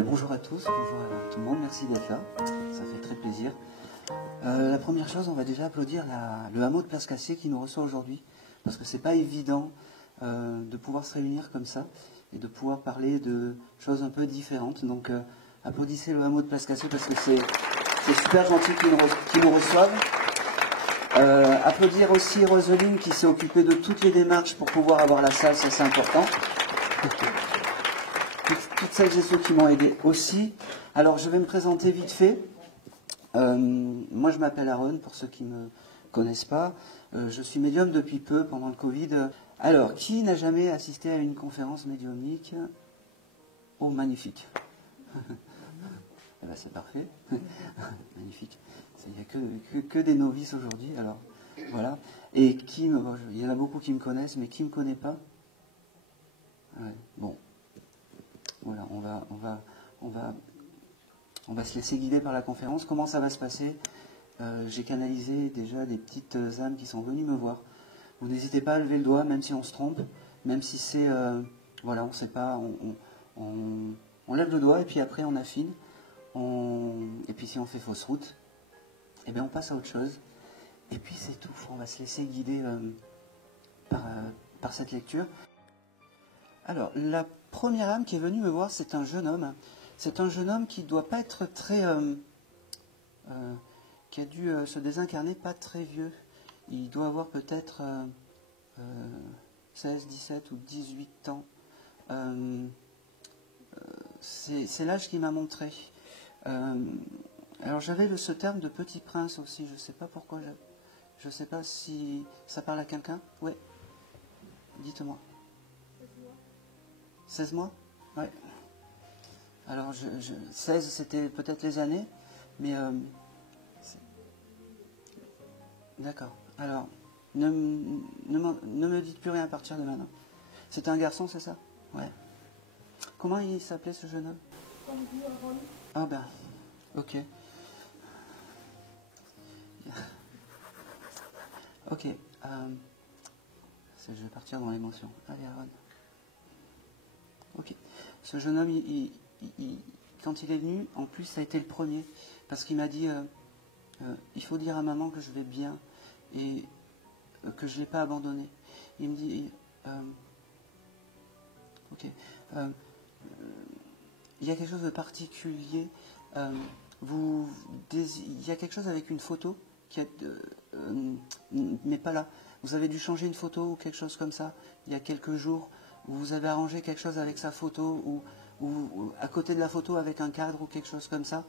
bien, bonjour à tous, bonjour à tout le monde, merci d'être là, ça fait très plaisir. La première chose, on va déjà applaudir le hameau de Place Cassée qui nous reçoit aujourd'hui, parce que c'est pas évident de pouvoir se réunir comme ça et de pouvoir parler de choses un peu différentes. Donc applaudissez le hameau de Place Cassée parce que c'est super gentil qu'ils nous reçoivent. Applaudir aussi Roseline qui s'est occupée de toutes les démarches pour pouvoir avoir la salle, ça c'est important. Toutes celles et ceux qui m'ont aidé aussi. Alors je vais me présenter vite fait. Moi je m'appelle Aaron, pour ceux qui ne me connaissent pas. Je suis médium depuis peu, pendant le Covid. Alors, qui n'a jamais assisté à une conférence médiumnique? Oh, magnifique. Eh ben, c'est parfait. Magnifique. Il n'y a que des novices aujourd'hui. Alors, voilà. Et il y en a beaucoup qui me connaissent, mais qui ne me connaît pas? Ouais, bon. Voilà, on va se laisser guider par la conférence. Comment ça va se passer? J'ai canalisé déjà des petites âmes qui sont venues me voir. Vous n'hésitez pas à lever le doigt, même si on se trompe, même si c'est... voilà, on ne sait pas, on lève le doigt et puis après on affine. Et puis si on fait fausse route, eh bien on passe à autre chose. Et puis c'est tout, on va se laisser guider par cette lecture. Alors, la première âme qui est venue me voir, c'est un jeune homme. C'est un jeune homme qui ne doit pas être très... qui a dû se désincarner pas très vieux. Il doit avoir peut-être 16, 17 ou 18 ans. C'est l'âge qu'il m'a montré. Alors j'avais ce terme de petit prince aussi, je ne sais pas pourquoi. Je ne sais pas si ça parle à quelqu'un. Oui, dites-moi. 16 mois? Oui. Alors, 16, c'était peut-être les années, mais... D'accord. Alors, ne me dites plus rien à partir de maintenant. C'est un garçon, c'est ça? Ouais. Comment il s'appelait, ce jeune homme? Ah ben, ok. Ok. Je vais partir dans l'émotion. Allez, Aaron. Ok. Ce jeune homme, quand il est venu, en plus, ça a été le premier. Parce qu'il m'a dit, il faut dire à maman que je vais bien et que je ne l'ai pas abandonné. Il me dit, ok, il y a quelque chose de particulier. Il y a quelque chose avec une photo qui mais pas là. Vous avez dû changer une photo ou quelque chose comme ça il y a quelques jours. Vous avez arrangé quelque chose avec sa photo ou à côté de la photo avec un cadre ou quelque chose comme ça.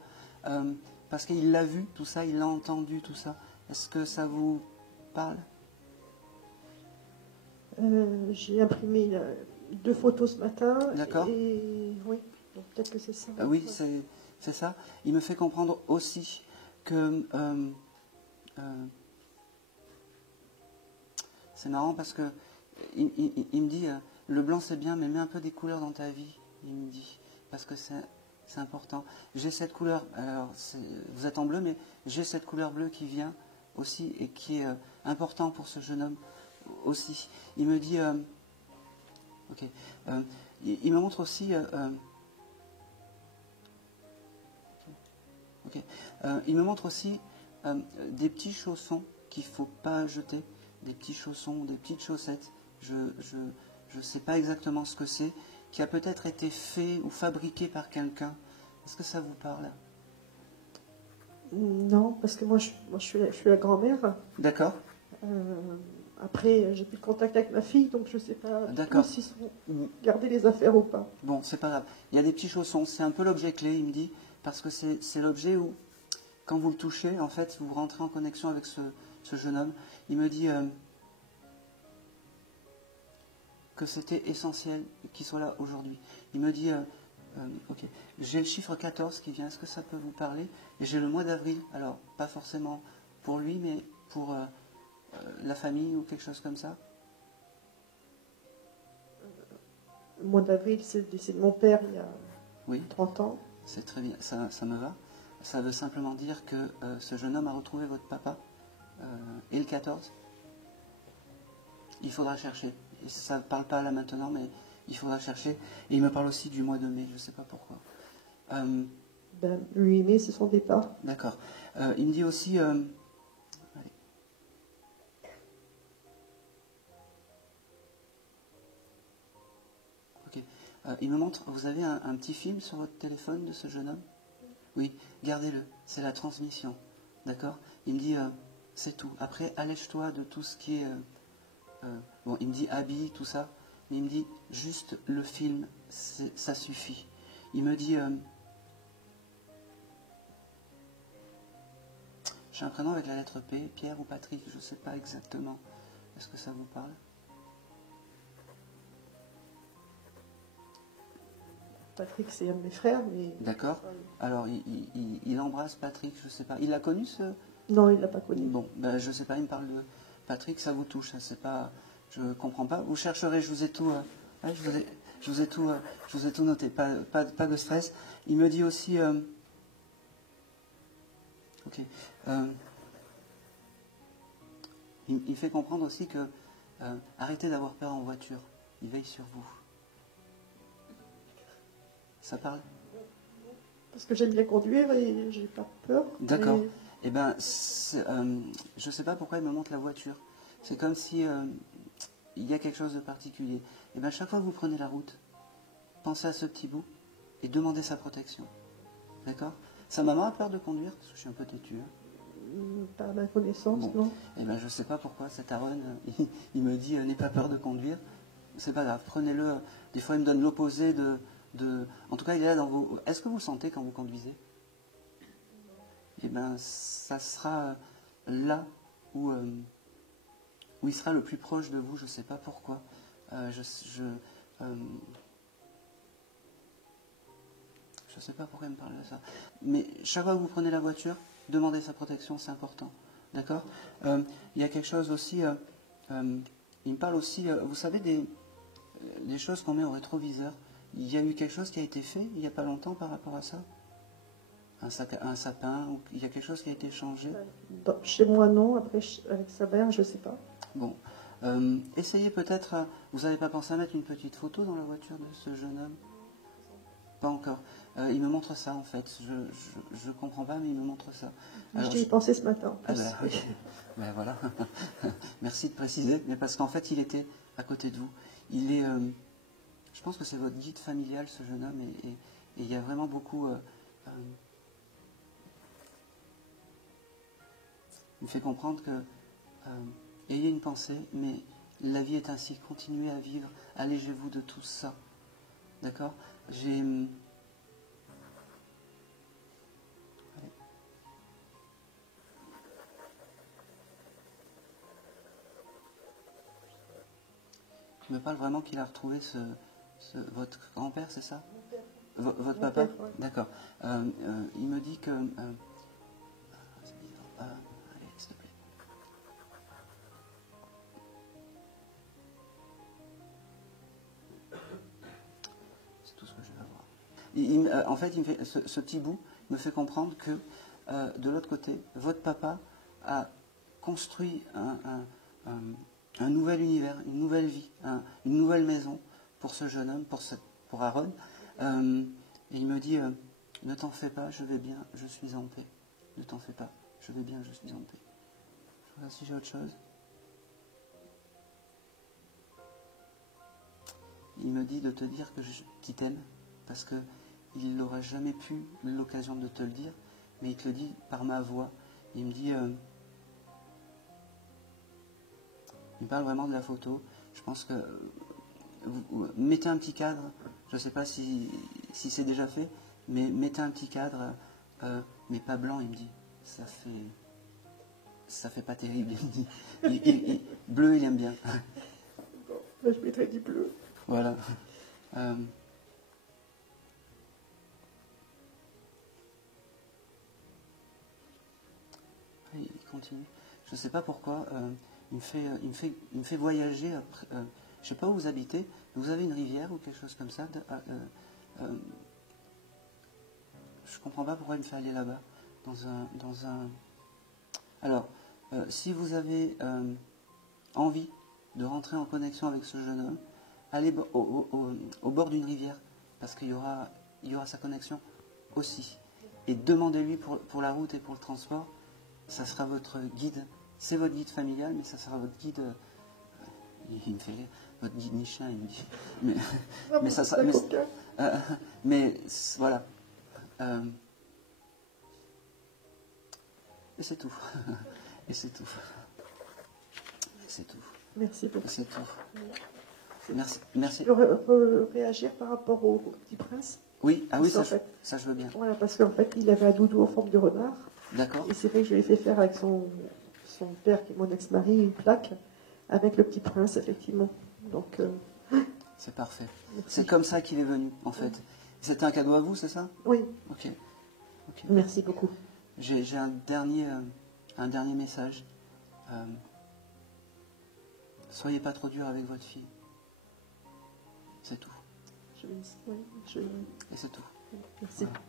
Parce qu'il l'a vu, tout ça, il l'a entendu, tout ça. Est-ce que ça vous parle? J'ai imprimé 2 photos ce matin. D'accord. Et oui, donc peut-être que c'est ça. Oui, c'est ça. Il me fait comprendre aussi que... c'est marrant parce que il me dit, le blanc c'est bien, mais mets un peu des couleurs dans ta vie, il me dit, parce que c'est important. J'ai cette couleur, alors vous êtes en bleu, mais j'ai cette couleur bleue qui vient aussi et qui est important pour ce jeune homme aussi. Il me dit, ok, il me montre aussi, ok, il me montre aussi des petits chaussons qu'il ne faut pas jeter, des petits chaussons, des petites chaussettes. Je ne sais pas exactement ce que c'est, qui a peut-être été fait ou fabriqué par quelqu'un. Est-ce que ça vous parle? Non, parce que moi je suis la grand-mère. D'accord. Après, j'ai plus de contact avec ma fille, donc je ne sais pas s'ils sont garder les affaires ou pas. Bon, c'est pas grave. Il y a des petits chaussons, c'est un peu l'objet clé, il me dit, parce que c'est l'objet où, quand vous le touchez, en fait, vous rentrez en connexion avec ce jeune homme. Il me dit que c'était essentiel qu'il soit là aujourd'hui. Il me dit, ok, j'ai le chiffre 14 qui vient, est-ce que ça peut vous parler? Et j'ai le mois d'avril, alors pas forcément pour lui, mais pour la famille ou quelque chose comme ça. Le mois d'avril, c'est le décès de mon père il y a 30 ans. C'est très bien, ça me va. Ça veut simplement dire que ce jeune homme a retrouvé votre papa. Et le 14, il faudra chercher. Et ça ne parle pas là maintenant, mais il faudra chercher. Et il me parle aussi du mois de mai, je ne sais pas pourquoi. Lui aimer, c'est son départ. D'accord. Il me dit aussi... ok. Il me montre, vous avez un petit film sur votre téléphone de ce jeune homme? Oui, gardez-le, c'est la transmission. D'accord? Il me dit, c'est tout. Après, allège-toi de tout ce qui est... bon, il me dit habille, tout ça, mais il me dit, juste le film, ça suffit. Il me dit... j'ai un prénom avec la lettre P, Pierre ou Patrick, je ne sais pas exactement. Est-ce que ça vous parle? Patrick, c'est un de mes frères, mais... D'accord. Alors, il embrasse Patrick, je ne sais pas. Il l'a connu, ce... Non, il ne l'a pas connu. Bon, ben, je ne sais pas, il me parle de Patrick, ça vous touche, c'est pas... Je ne comprends pas. Vous chercherez, je vous ai tout... ouais, je vous ai tout noté, pas de stress. Il me dit aussi... ok. Il fait comprendre aussi que... arrêtez d'avoir peur en voiture. Il veille sur vous. Ça parle? Parce que j'aime bien conduire et j'ai pas peur. D'accord. Eh ben, je ne sais pas pourquoi il me montre la voiture. C'est comme si il y a quelque chose de particulier. Eh ben, chaque fois que vous prenez la route, pensez à ce petit bout et demandez sa protection. D'accord? Sa maman a peur de conduire? Parce que je suis un peu têtu. Hein. Pas à ma connaissance, bon. Non. Eh ben, je ne sais pas pourquoi cet Aaron, il me dit n'aie pas peur de conduire. C'est pas grave, prenez-le. Des fois, il me donne l'opposé de... En tout cas, il est là dans vos... Est-ce que vous le sentez quand vous conduisez? Eh bien, ça sera là où il sera le plus proche de vous, je ne sais pas pourquoi. Je ne sais pas pourquoi il me parle de ça. Mais chaque fois que vous prenez la voiture, demandez sa protection, c'est important. D'accord? Il y a quelque chose aussi... il me parle aussi, vous savez, des choses qu'on met au rétroviseur. Il y a eu quelque chose qui a été fait il n'y a pas longtemps par rapport à ça? Un sapin, ou il y a quelque chose qui a été changé? Chez moi, non. Après, avec sa mère, je ne sais pas. Bon. Essayez peut-être... vous n'avez pas pensé à mettre une petite photo dans la voiture de ce jeune homme? Pas encore. Il me montre ça, en fait. Je ne comprends pas, mais il me montre ça. J'y ai pensé ce matin. Ah ben, okay. Ben voilà. Merci de préciser. Mais parce qu'en fait, il était à côté de vous. Il est... je pense que c'est votre guide familial, ce jeune homme, et il y a vraiment beaucoup... il me fait comprendre que ayez une pensée, mais la vie est ainsi, continuez à vivre, allégez-vous de tout ça. D'accord? Il me parle vraiment qu'il a retrouvé votre grand-père, c'est ça? Votre papa? Père, ouais. D'accord. Il me dit que... allez, s'il te plaît. C'est tout ce que je vais avoir. En fait, il me fait, ce petit bout me fait comprendre que, de l'autre côté, votre papa a construit un nouvel univers, une nouvelle vie, une nouvelle maison pour ce jeune homme, pour Aaron. Et il me dit, ne t'en fais pas, je vais bien, je suis en paix. Ne t'en fais pas, je vais bien, je suis en paix. Je regarde si j'ai autre chose. Il me dit de te dire qu'il t'aime, parce qu'il n'aurait jamais pu l'occasion de te le dire, mais il te le dit par ma voix. Il me dit... il me parle vraiment de la photo. Je pense que... mettez un petit cadre, je ne sais pas si c'est déjà fait, mais mettez un petit cadre, mais pas blanc, il me dit. Ça fait pas terrible, il me dit. Bleu, il aime bien. Bon, là, je mettrai du bleu. Voilà. Il continue. Je ne sais pas pourquoi. Il me fait voyager. Après, je ne sais pas où vous habitez. Vous avez une rivière ou quelque chose comme ça? Je ne comprends pas pourquoi il me fait aller là-bas. Alors, si vous avez envie de rentrer en connexion avec ce jeune homme, allez au bord d'une rivière, parce qu'il y aura sa connexion. aussi. Et demandez-lui pour la route et pour le transport, ça sera votre guide. C'est votre guide familial, mais ça sera votre guide... il me fait rire, votre guide Michelin, il me dit. Mais ça sera... Mais voilà. Et c'est tout. Et c'est tout. C'est tout. Merci beaucoup. C'est tout. Merci. Merci. Je peux réagir par rapport au Petit Prince? Oui, ah oui, ça je veux bien. Voilà, parce qu'en fait, il avait un doudou en forme de renard. D'accord. Et c'est vrai que je lui ai fait faire avec son père, qui est mon ex-mari, une plaque avec le Petit Prince, effectivement. Donc, c'est parfait. Merci. C'est comme ça qu'il est venu, en fait. C'était un cadeau à vous, c'est ça? Oui. Ok. Merci beaucoup. J'ai un dernier message. Soyez pas trop dur avec votre fille. C'est tout. Et c'est tout. Merci. Voilà.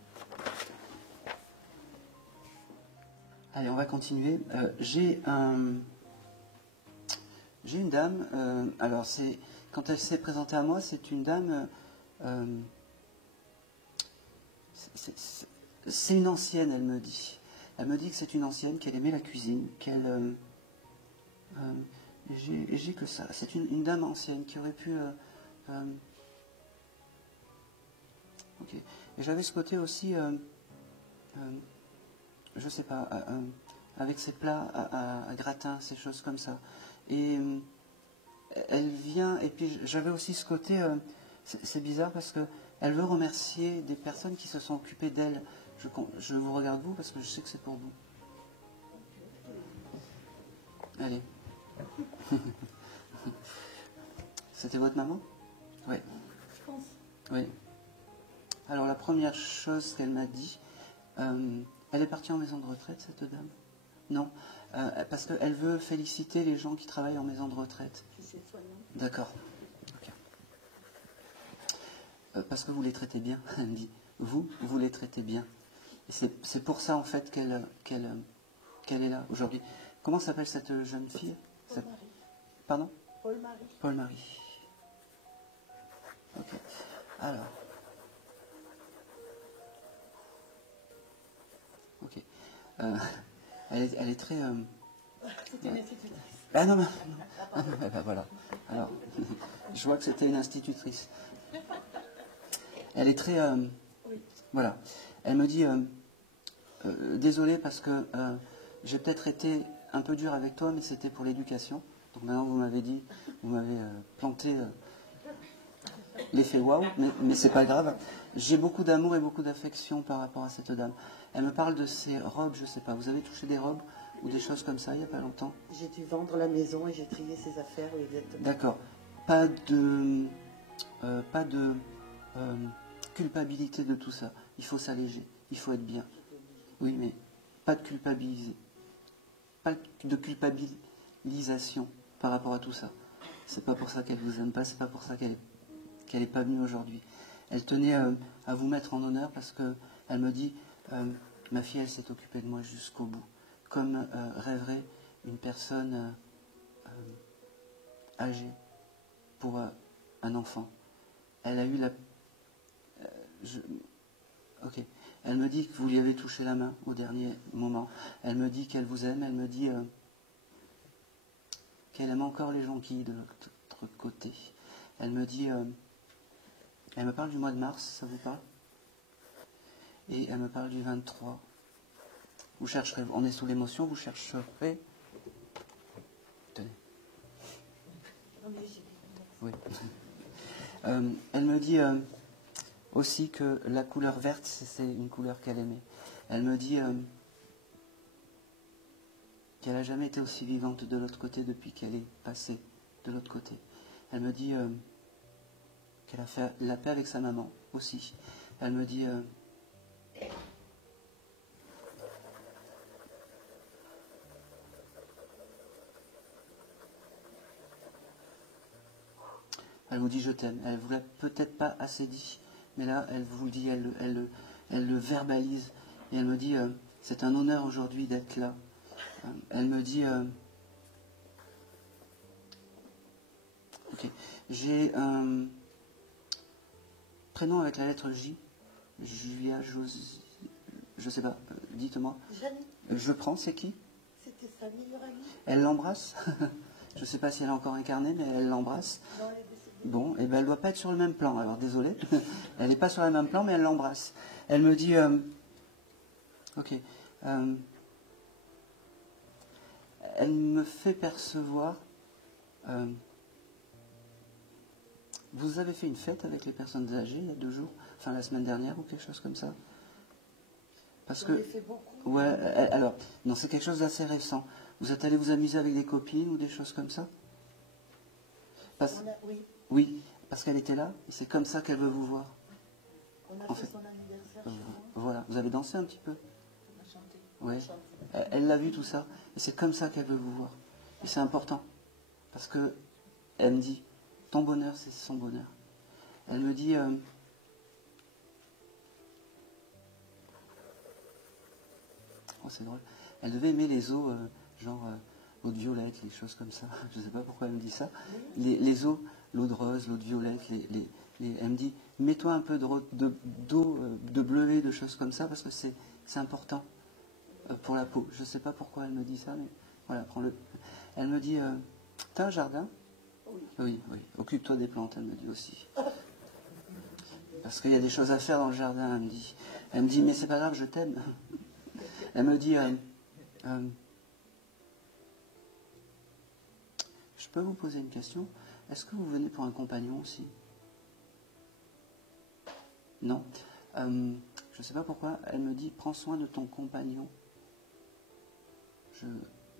Allez, on va continuer. J'ai une dame. Alors, quand elle s'est présentée à moi, c'est une dame. C'est une ancienne, elle me dit. Elle me dit que c'est une ancienne, qu'elle aimait la cuisine, qu'elle. J'ai que ça. C'est une dame ancienne qui aurait pu. Ok. Et j'avais ce côté aussi. Je sais pas. Avec ses plats à gratin, ces choses comme ça. Et elle vient. Et puis j'avais aussi ce côté. C'est bizarre parce que elle veut remercier des personnes qui se sont occupées d'elle. Je vous regarde vous parce que je sais que c'est pour vous. Allez. C'était votre maman? Oui. Je pense. Oui. Alors la première chose qu'elle m'a dit, elle est partie en maison de retraite, cette dame? Non, parce qu'elle veut féliciter les gens qui travaillent en maison de retraite. D'accord. Okay. Parce que vous les traitez bien, elle me dit. Vous les traitez bien. C'est pour ça en fait qu'elle est là aujourd'hui. Comment s'appelle cette jeune fille? Paul-Marie. Pardon? Paul-Marie. Paul-Marie. Ok. Alors. Ok. Elle est très... C'était une institutrice. Ah non, non. Voilà. Alors, je vois que c'était une institutrice. Elle est très... Oui. Voilà. Elle me dit, désolé parce que j'ai peut-être été un peu dur avec toi, mais c'était pour l'éducation. Donc maintenant, vous m'avez dit, vous m'avez planté l'effet waouh, mais c'est pas grave. J'ai beaucoup d'amour et beaucoup d'affection par rapport à cette dame. Elle me parle de ses robes, je sais pas. Vous avez touché des robes ou des choses comme ça il n'y a pas longtemps? J'ai dû vendre la maison et j'ai trié ses affaires, oui, exactement. D'accord. Pas de culpabilité de tout ça. Il faut s'alléger, il faut être bien. Oui, mais pas de culpabiliser. Pas de culpabilisation par rapport à tout ça. C'est pas pour ça qu'elle vous aime pas, c'est pas pour ça qu'elle est pas venue aujourd'hui. Elle tenait à vous mettre en honneur parce que elle me dit, ma fille, elle s'est occupée de moi jusqu'au bout, comme rêverait une personne âgée pour un enfant. Elle a eu la... Ok. Elle me dit que vous lui avez touché la main au dernier moment. Elle me dit qu'elle vous aime. Elle me dit qu'elle aime encore les jonquilles de l'autre côté. Elle me dit... elle me parle du mois de mars, ça vous parle? Et elle me parle du 23. Vous chercherez... On est sous l'émotion, vous chercherez... Tenez. Oui. Elle me dit... aussi que la couleur verte, c'est une couleur qu'elle aimait. Elle me dit qu'elle n'a jamais été aussi vivante de l'autre côté depuis qu'elle est passée de l'autre côté. Elle me dit qu'elle a fait la paix avec sa maman aussi. Elle me dit elle vous dit je t'aime. Elle ne vous l'a peut-être pas assez dit. Mais là, elle vous le dit, elle le verbalise. Et elle me dit, c'est un honneur aujourd'hui d'être là. Elle me dit, ok, j'ai un prénom avec la lettre J. Julia, je sais pas, dites-moi. Jeanne. Je prends, c'est qui? C'était sa meilleure amie. Elle l'embrasse. Je ne sais pas si elle est encore incarnée, mais elle l'embrasse. Non, elle est décédée. Bon, et ben elle doit pas être sur le même plan, alors désolé. Elle n'est pas sur le même plan, mais elle l'embrasse. Elle me dit, ok, elle me fait percevoir, vous avez fait une fête avec les personnes âgées il y a 2 jours, enfin la semaine dernière ou quelque chose comme ça? Parce que, fait beaucoup. ouais, alors, non, c'est quelque chose d'assez récent. Vous êtes allé vous amuser avec des copines ou des choses comme ça? Oui. Oui, parce qu'elle était là, et c'est comme ça qu'elle veut vous voir. On a fait son anniversaire chez moi. Voilà, vous avez dansé un petit peu? On a chanté. Oui. Elle l'a vu tout ça, et c'est comme ça qu'elle veut vous voir. Et c'est important, parce que elle me dit, ton bonheur, c'est son bonheur. Elle me dit, oh c'est drôle, elle devait aimer les eaux, genre l'eau de violette, les choses comme ça. Je ne sais pas pourquoi elle me dit ça. Les eaux, l'eau de rose, l'eau de violette, elle me dit, mets-toi un peu d'eau de bleuet, de choses comme ça, parce que c'est important pour la peau. Je ne sais pas pourquoi elle me dit ça, mais voilà, prends-le. Elle me dit, t'as un jardin? Oui, oui. Occupe-toi des plantes, elle me dit aussi. Parce qu'il y a des choses à faire dans le jardin, elle me dit. Elle me dit, mais c'est pas grave, je t'aime. Elle me dit, je peux vous poser une question? Est-ce que vous venez pour un compagnon aussi? Non. Je ne sais pas pourquoi. Elle me dit, prends soin de ton compagnon. Mon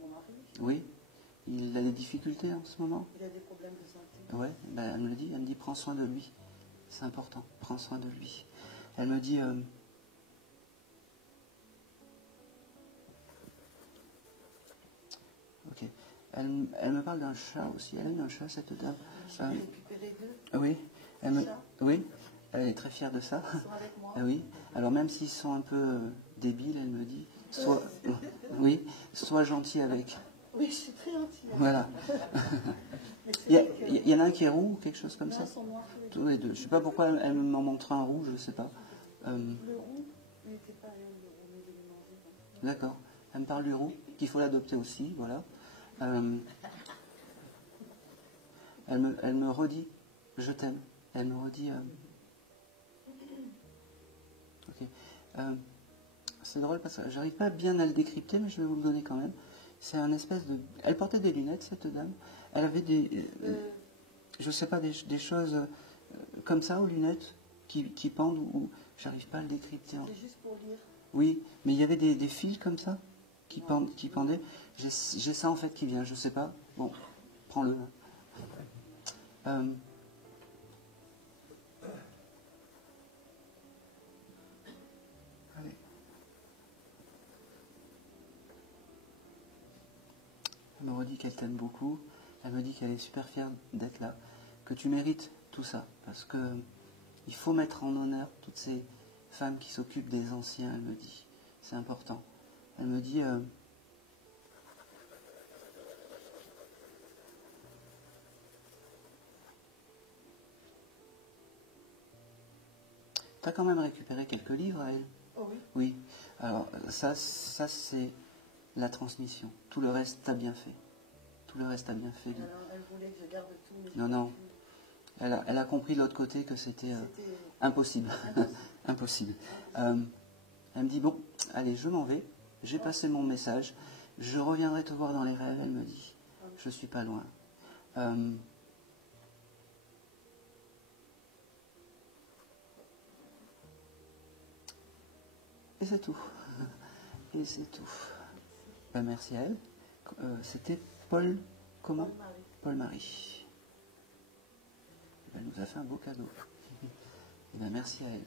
mari? Oui. Il a des difficultés en ce moment? Il a des problèmes de santé. Oui, ben, elle me le dit. Elle me dit, prends soin de lui. C'est important. Prends soin de lui. Elle me dit... ok. Elle me parle d'un chat aussi. Elle a eu un chat, cette dame. J'ai récupéré 2. Oui. Oui. Elle est très fière de ça. Ils sont avec moi. Oui. Alors même s'ils sont un peu débiles, elle me dit, oui, sois gentil avec. Oui, je suis très gentille. Voilà. Il y en a un qui est roux ou quelque chose comme ça? Ils sont noirs tous les deux. Je ne sais pas pourquoi elle m'en montre un roux, je ne sais pas. Le roux, il n'était pas le roux, mais il est mangé. D'accord. Elle me parle du roux, qu'il faut l'adopter aussi, voilà. Elle me redit, je t'aime. Elle me redit... ok. C'est drôle parce que j'arrive pas bien à le décrypter, mais je vais vous le donner quand même. C'est un espèce de... Elle portait des lunettes, cette dame. Elle avait des... je sais pas, des choses comme ça, aux lunettes, qui pendent, ou j'arrive pas à le décrypter. C'est juste pour lire. Oui, mais il y avait des fils comme ça, qui pendaient. J'ai ça en fait qui vient, je sais pas. Bon, prends-le. Allez. Elle me redit qu'elle t'aime beaucoup. Elle me dit qu'elle est super fière d'être là. Que tu mérites tout ça. Parce que il faut mettre en honneur toutes ces femmes qui s'occupent des anciens, elle me dit. C'est important. Elle me dit... T'as quand même récupéré quelques livres à elle? Oh oui. Oui. Alors, ça c'est la transmission. Tout le reste, t'as bien fait. Tout le reste, t'as bien fait. Alors, elle voulait que je garde tout. Mais non. Elle a compris de l'autre côté que c'était impossible. Impossible. Elle me dit, bon, allez, je m'en vais. J'ai passé mon message. Je reviendrai te voir dans les rêves, elle me dit. Je suis pas loin. Et c'est tout. Et c'est tout. Merci à elle. C'était Paul... Comment? Paul-Marie. Elle nous a fait un beau cadeau. Merci à elle.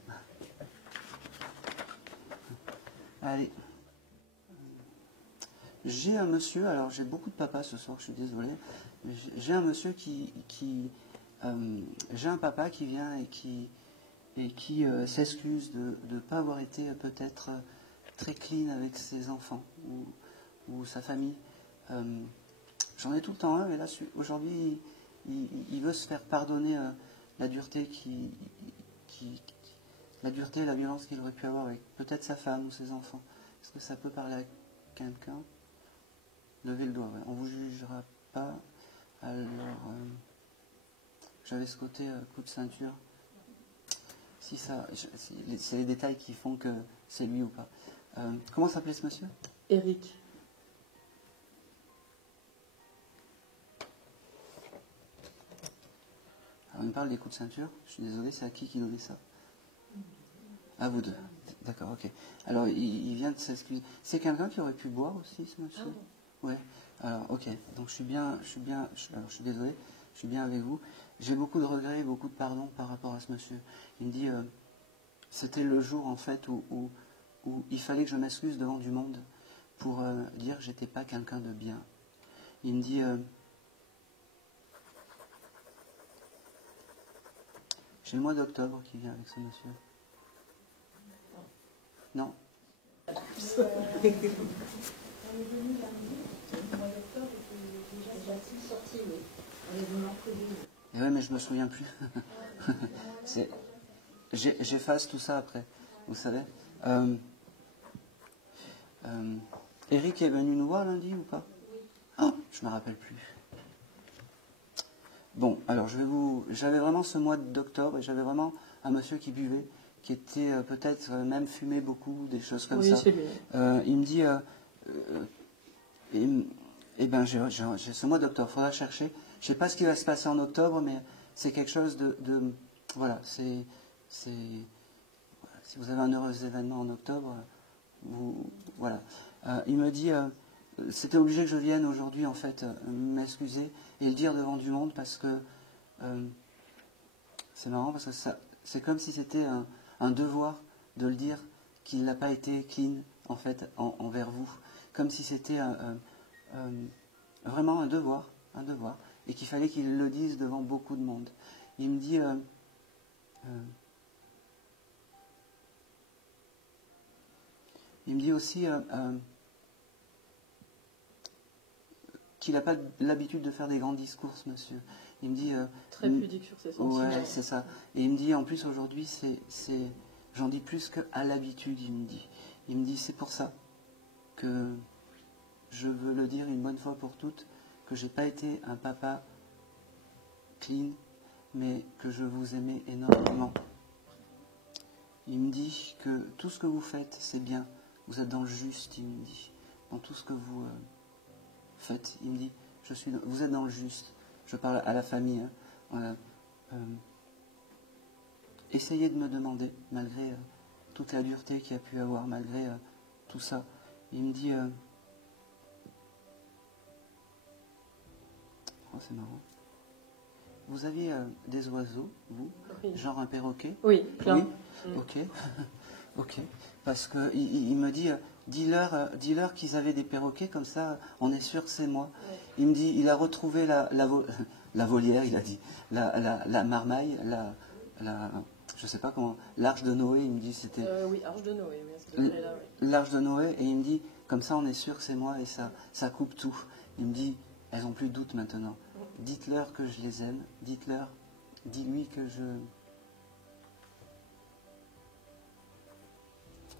Allez. J'ai un monsieur, alors j'ai beaucoup de papas ce soir, je suis désolé. J'ai un monsieur j'ai un papa qui vient et qui s'excuse de ne pas avoir été peut-être très clean avec ses enfants ou sa famille. J'en ai tout le temps un, mais là, aujourd'hui, il veut se faire pardonner la dureté la dureté et la violence qu'il aurait pu avoir avec peut-être sa femme ou ses enfants. Est-ce que ça peut parler à quelqu'un? Levez le doigt, ouais. On ne vous jugera pas. Alors, j'avais ce côté coup de ceinture. Si ça, c'est les détails qui font que c'est lui ou pas. Comment s'appelait ce monsieur? Eric. Alors, il me parle des coups de ceinture. Je suis désolé, c'est à qui donnait ça? À vous deux. D'accord, ok. Alors, il vient de s'excuser. C'est quelqu'un qui aurait pu boire aussi, ce monsieur? Ouais. Alors, ok. Donc, je suis désolé. Je suis bien avec vous. J'ai beaucoup de regrets, beaucoup de pardon par rapport à ce monsieur. Il me dit, c'était le jour, en fait, où il fallait que je m'excuse devant du monde pour dire que j'étais pas quelqu'un de bien. Il me dit, j'ai le mois d'octobre qui vient avec ce monsieur. Non. On est venu lundi, le mois d'octobre, et déjà sorti, oui. On est venu mercredi. Et ouais, mais je me souviens plus. J'efface tout ça après, vous savez. Eric est venu nous voir lundi ou pas? Oh, je me rappelle plus. Bon, alors j'avais vraiment ce mois d'octobre et j'avais vraiment un monsieur qui buvait, qui était peut-être même fumé beaucoup, des choses comme ça. Il me dit, j'ai ce mois d'octobre, il faudra chercher. Je ne sais pas ce qui va se passer en octobre, mais c'est quelque chose voilà, si vous avez un heureux événement en octobre, voilà. Il me dit, c'était obligé que je vienne aujourd'hui, en fait, m'excuser et le dire devant du monde parce que c'est marrant, parce que c'est comme si c'était un devoir de le dire qu'il n'a pas été clean, en fait, envers vous. Comme si c'était vraiment un devoir, et qu'il fallait qu'il le dise devant beaucoup de monde. Il me dit, aussi qu'il n'a pas l'habitude de faire des grands discours, ce monsieur. Il me dit... très pudique sur ses sentiments. Ouais, c'est ça. Et il me dit, en plus, aujourd'hui, j'en dis plus qu'à l'habitude, il me dit. Il me dit, c'est pour ça que je veux le dire une bonne fois pour toutes, que j'ai pas été un papa clean, mais que je vous aimais énormément. Il me dit que tout ce que vous faites, c'est bien. Vous êtes dans le juste, il me dit. Dans tout ce que vous faites, il me dit, vous êtes dans le juste. Je parle à la famille. Hein. Essayez de me demander, malgré toute la dureté qu'il y a pu avoir, malgré tout ça. Il me dit... oh, c'est marrant. Vous aviez des oiseaux, vous? Oui. Genre un perroquet? Oui, plein. Oui. Ok. Ok. Parce que il me dit, dis-leur qu'ils avaient des perroquets, comme ça, on est sûr que c'est moi. Ouais. Il me dit, il a retrouvé la volière, il a dit, la marmaille, je sais pas comment, l'arche de Noé, il me dit, c'était... oui, arche de Noé, oui. L'arche de Noé, et il me dit, comme ça, on est sûr que c'est moi, et ça coupe tout. Il me dit, elles n'ont plus de doute maintenant. Dites-leur que je les aime, dis-lui que je...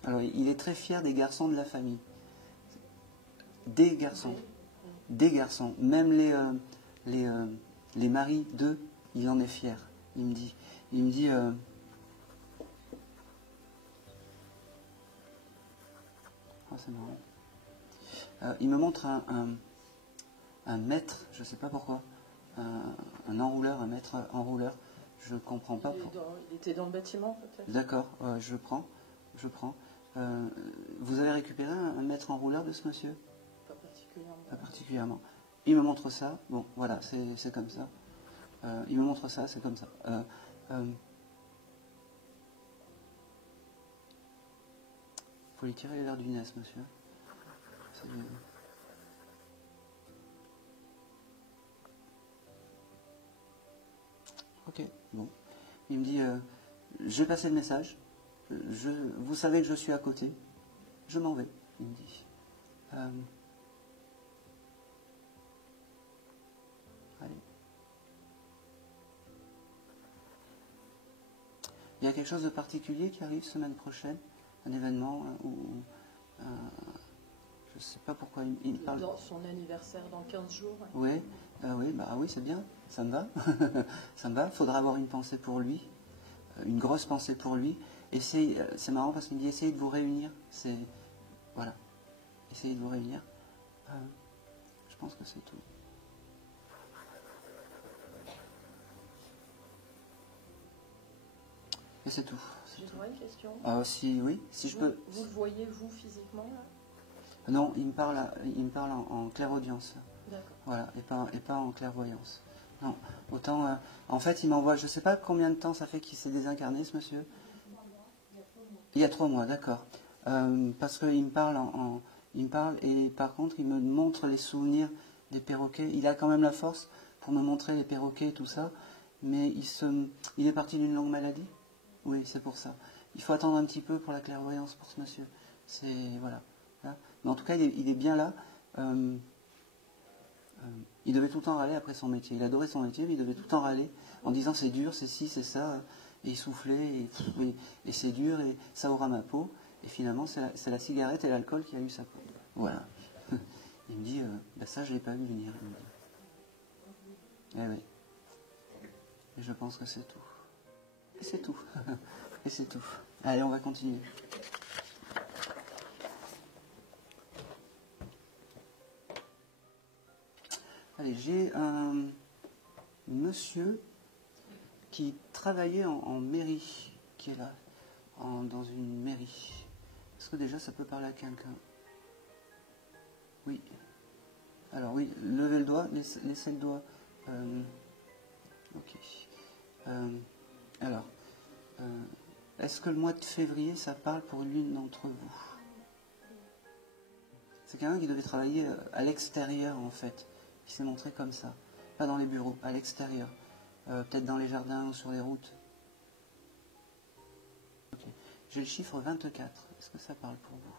Alors, il est très fier des garçons de la famille. Des garçons. Même les maris d'eux, il en est fier. Il me dit... Oh, c'est marrant. Il me montre un maître, je ne sais pas pourquoi, un enrouleur, un maître enrouleur. Je ne comprends pas. Il était dans le bâtiment, peut-être. D'accord, je prends. Vous avez récupéré un maître enrouleur de ce monsieur? Pas particulièrement. Pas particulièrement. Il me montre ça. Bon, voilà, c'est comme ça. Il me montre ça, c'est comme ça. Faut lui tirer l'air du nez, ce monsieur. Ok, bon. Il me dit, je vais passer le message. Vous savez que je suis à côté. Je m'en vais, il me dit. Allez. Il y a quelque chose de particulier qui arrive semaine prochaine, un événement je ne sais pas pourquoi il me parle. Dans son anniversaire dans 15 jours. Oui, oui, c'est bien, ça me va. Ça me va. Il faudra avoir une pensée pour lui, une grosse pensée pour lui. C'est marrant parce qu'il me dit essayez de vous réunir. Voilà, essayez de vous réunir. Je pense que c'est tout. Et c'est tout. Excuse-moi, une question. Oui, si je peux. Vous le voyez, vous, physiquement, là? Non, il me parle en clairaudience. D'accord. Voilà, et pas en clairvoyance. Non, autant. En fait, il m'envoie, je ne sais pas combien de temps ça fait qu'il s'est désincarné, ce monsieur. Il y a 3 mois, d'accord. Parce qu'il me parle il me parle et par contre, il me montre les souvenirs des perroquets. Il a quand même la force pour me montrer les perroquets et tout ça, mais il est parti d'une longue maladie. Oui, c'est pour ça. Il faut attendre un petit peu pour la clairvoyance pour ce monsieur. Voilà. Mais en tout cas, il est bien là. Il devait tout le temps râler après son métier. Il adorait son métier, mais il devait tout le temps râler en disant c'est dur, c'est ci, c'est ça. Et il soufflait, et c'est dur, et ça aura ma peau. Et finalement, c'est la cigarette et l'alcool qui a eu sa peau. Voilà. Il me dit, ça, je ne l'ai pas vu venir. Il me dit. Eh oui. Et je pense que c'est tout. Et c'est tout. Et c'est tout. Allez, on va continuer. Allez, j'ai un monsieur qui travaillait en mairie, qui est là, dans une mairie. Est-ce que déjà ça peut parler à quelqu'un? Oui. Alors oui, levez le doigt, laissez le doigt. Ok. Alors, est-ce que le mois de février, ça parle pour l'une d'entre vous? C'est quelqu'un qui devait travailler à l'extérieur, en fait, qui s'est montré comme ça. Pas dans les bureaux, à l'extérieur. Peut-être dans les jardins ou sur les routes. Okay. J'ai le chiffre 24. Est-ce que ça parle pour vous?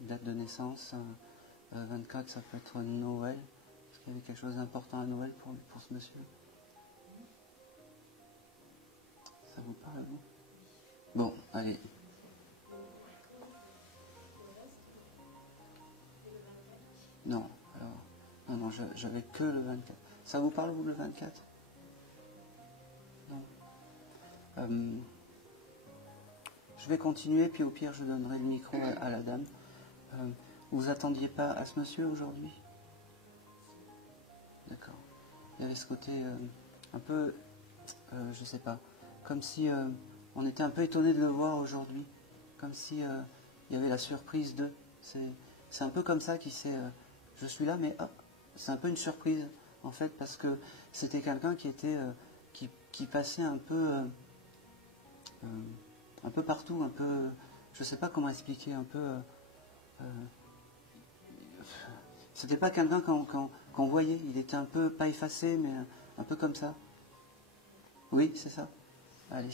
Date de naissance, 24, ça peut être Noël. Est-ce qu'il y avait quelque chose d'important à Noël pour ce monsieur? Ça vous parle, vous? Bon, allez. Non, alors, non, j'avais que le 24. Ça vous parle, vous, le 24? Non. Je vais continuer, puis au pire, je donnerai le micro à la dame. Vous attendiez pas à ce monsieur aujourd'hui? D'accord. Il y avait ce côté un peu, je sais pas, comme si on était un peu étonné de le voir aujourd'hui, comme si il y avait la surprise de. C'est un peu comme ça qui s'est. Je suis là, mais c'est un peu une surprise en fait, parce que c'était quelqu'un qui était qui passait un peu partout, un peu. Je sais pas comment expliquer, un peu. C'était pas quelqu'un qu'on voyait, il était un peu, pas effacé, mais un peu comme ça. Oui, c'est ça. Allez,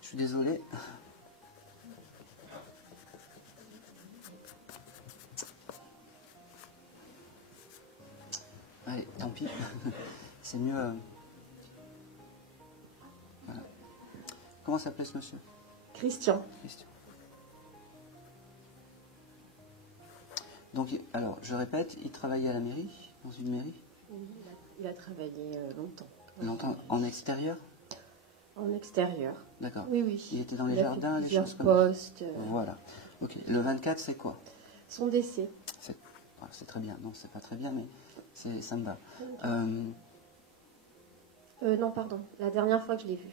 je suis désolé. Allez, tant pis. C'est mieux. Voilà. Comment s'appelait ce monsieur? Christian. Christian. Donc, alors, je répète, il travaillait à la mairie, dans une mairie? Oui, il a travaillé longtemps. Longtemps, en extérieur? En extérieur. D'accord. Oui, oui. Il était dans les jardins, des choses comme postes. Voilà. Ok. Le 24, c'est quoi? Son décès. C'est très bien. Non, c'est pas très bien, mais ça me va. Non, pardon. La dernière fois que je l'ai vu.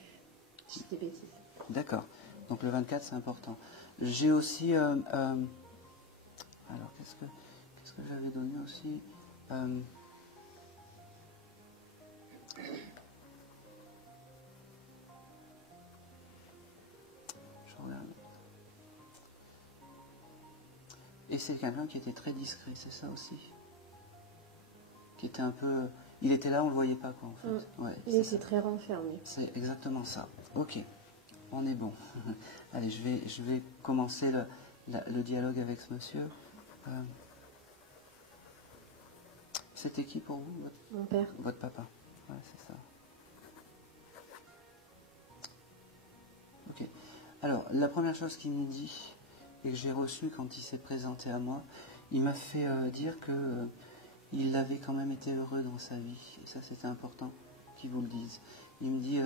Je dis des bêtises. D'accord. Donc le 24, c'est important. J'ai aussi... alors, qu'est-ce que j'avais donné aussi? Je regarde. Et c'est quelqu'un qui était très discret, c'est ça aussi? Qui était un peu... Il était là, on ne le voyait pas, quoi, en fait. Ouais, il était très renfermé. C'est exactement ça. Ok, on est bon. Allez, je vais commencer le dialogue avec ce monsieur. C'était qui pour vous? Mon père. Votre papa. Ouais, c'est ça. Ok. Alors, la première chose qu'il me dit, et que j'ai reçue quand il s'est présenté à moi, il m'a fait dire que il avait quand même été heureux dans sa vie. Et ça, c'était important qu'il vous le dise. Il me dit,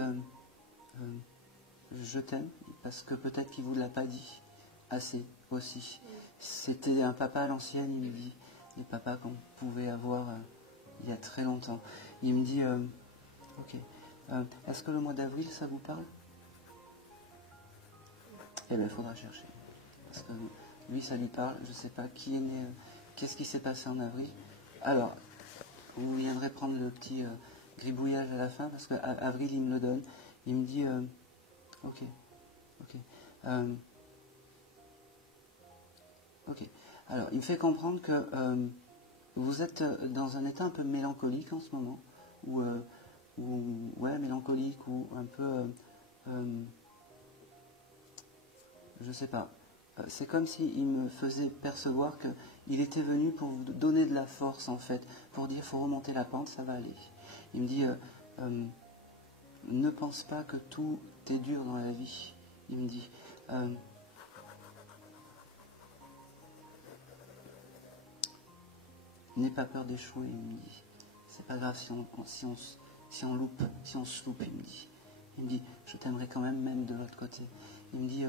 je t'aime, parce que peut-être qu'il ne vous l'a pas dit assez aussi. C'était un papa à l'ancienne, il me dit, les papas qu'on pouvait avoir il y a très longtemps. Il me dit, ok, est-ce que le mois d'avril, ça vous parle? Eh bien, il faudra chercher. Parce que lui, ça lui parle. Je ne sais pas qui est né, qu'est-ce qui s'est passé en avril. Alors, vous viendrez prendre le petit gribouillage à la fin, parce qu'avril, il me le donne. Il me dit, ok, ok. Ok. Alors, il me fait comprendre que vous êtes dans un état un peu mélancolique en ce moment, ou ouais, mélancolique, ou un peu, je sais pas. C'est comme s'il me faisait percevoir qu'il était venu pour vous donner de la force, en fait, pour dire, faut remonter la pente, ça va aller. Il me dit, ne pense pas que tout est dur dans la vie. Il me dit, n'aie pas peur d'échouer, il me dit. C'est pas grave si on loupe, si on se loupe, il me dit. Il me dit, je t'aimerais quand même de l'autre côté. Il me dit,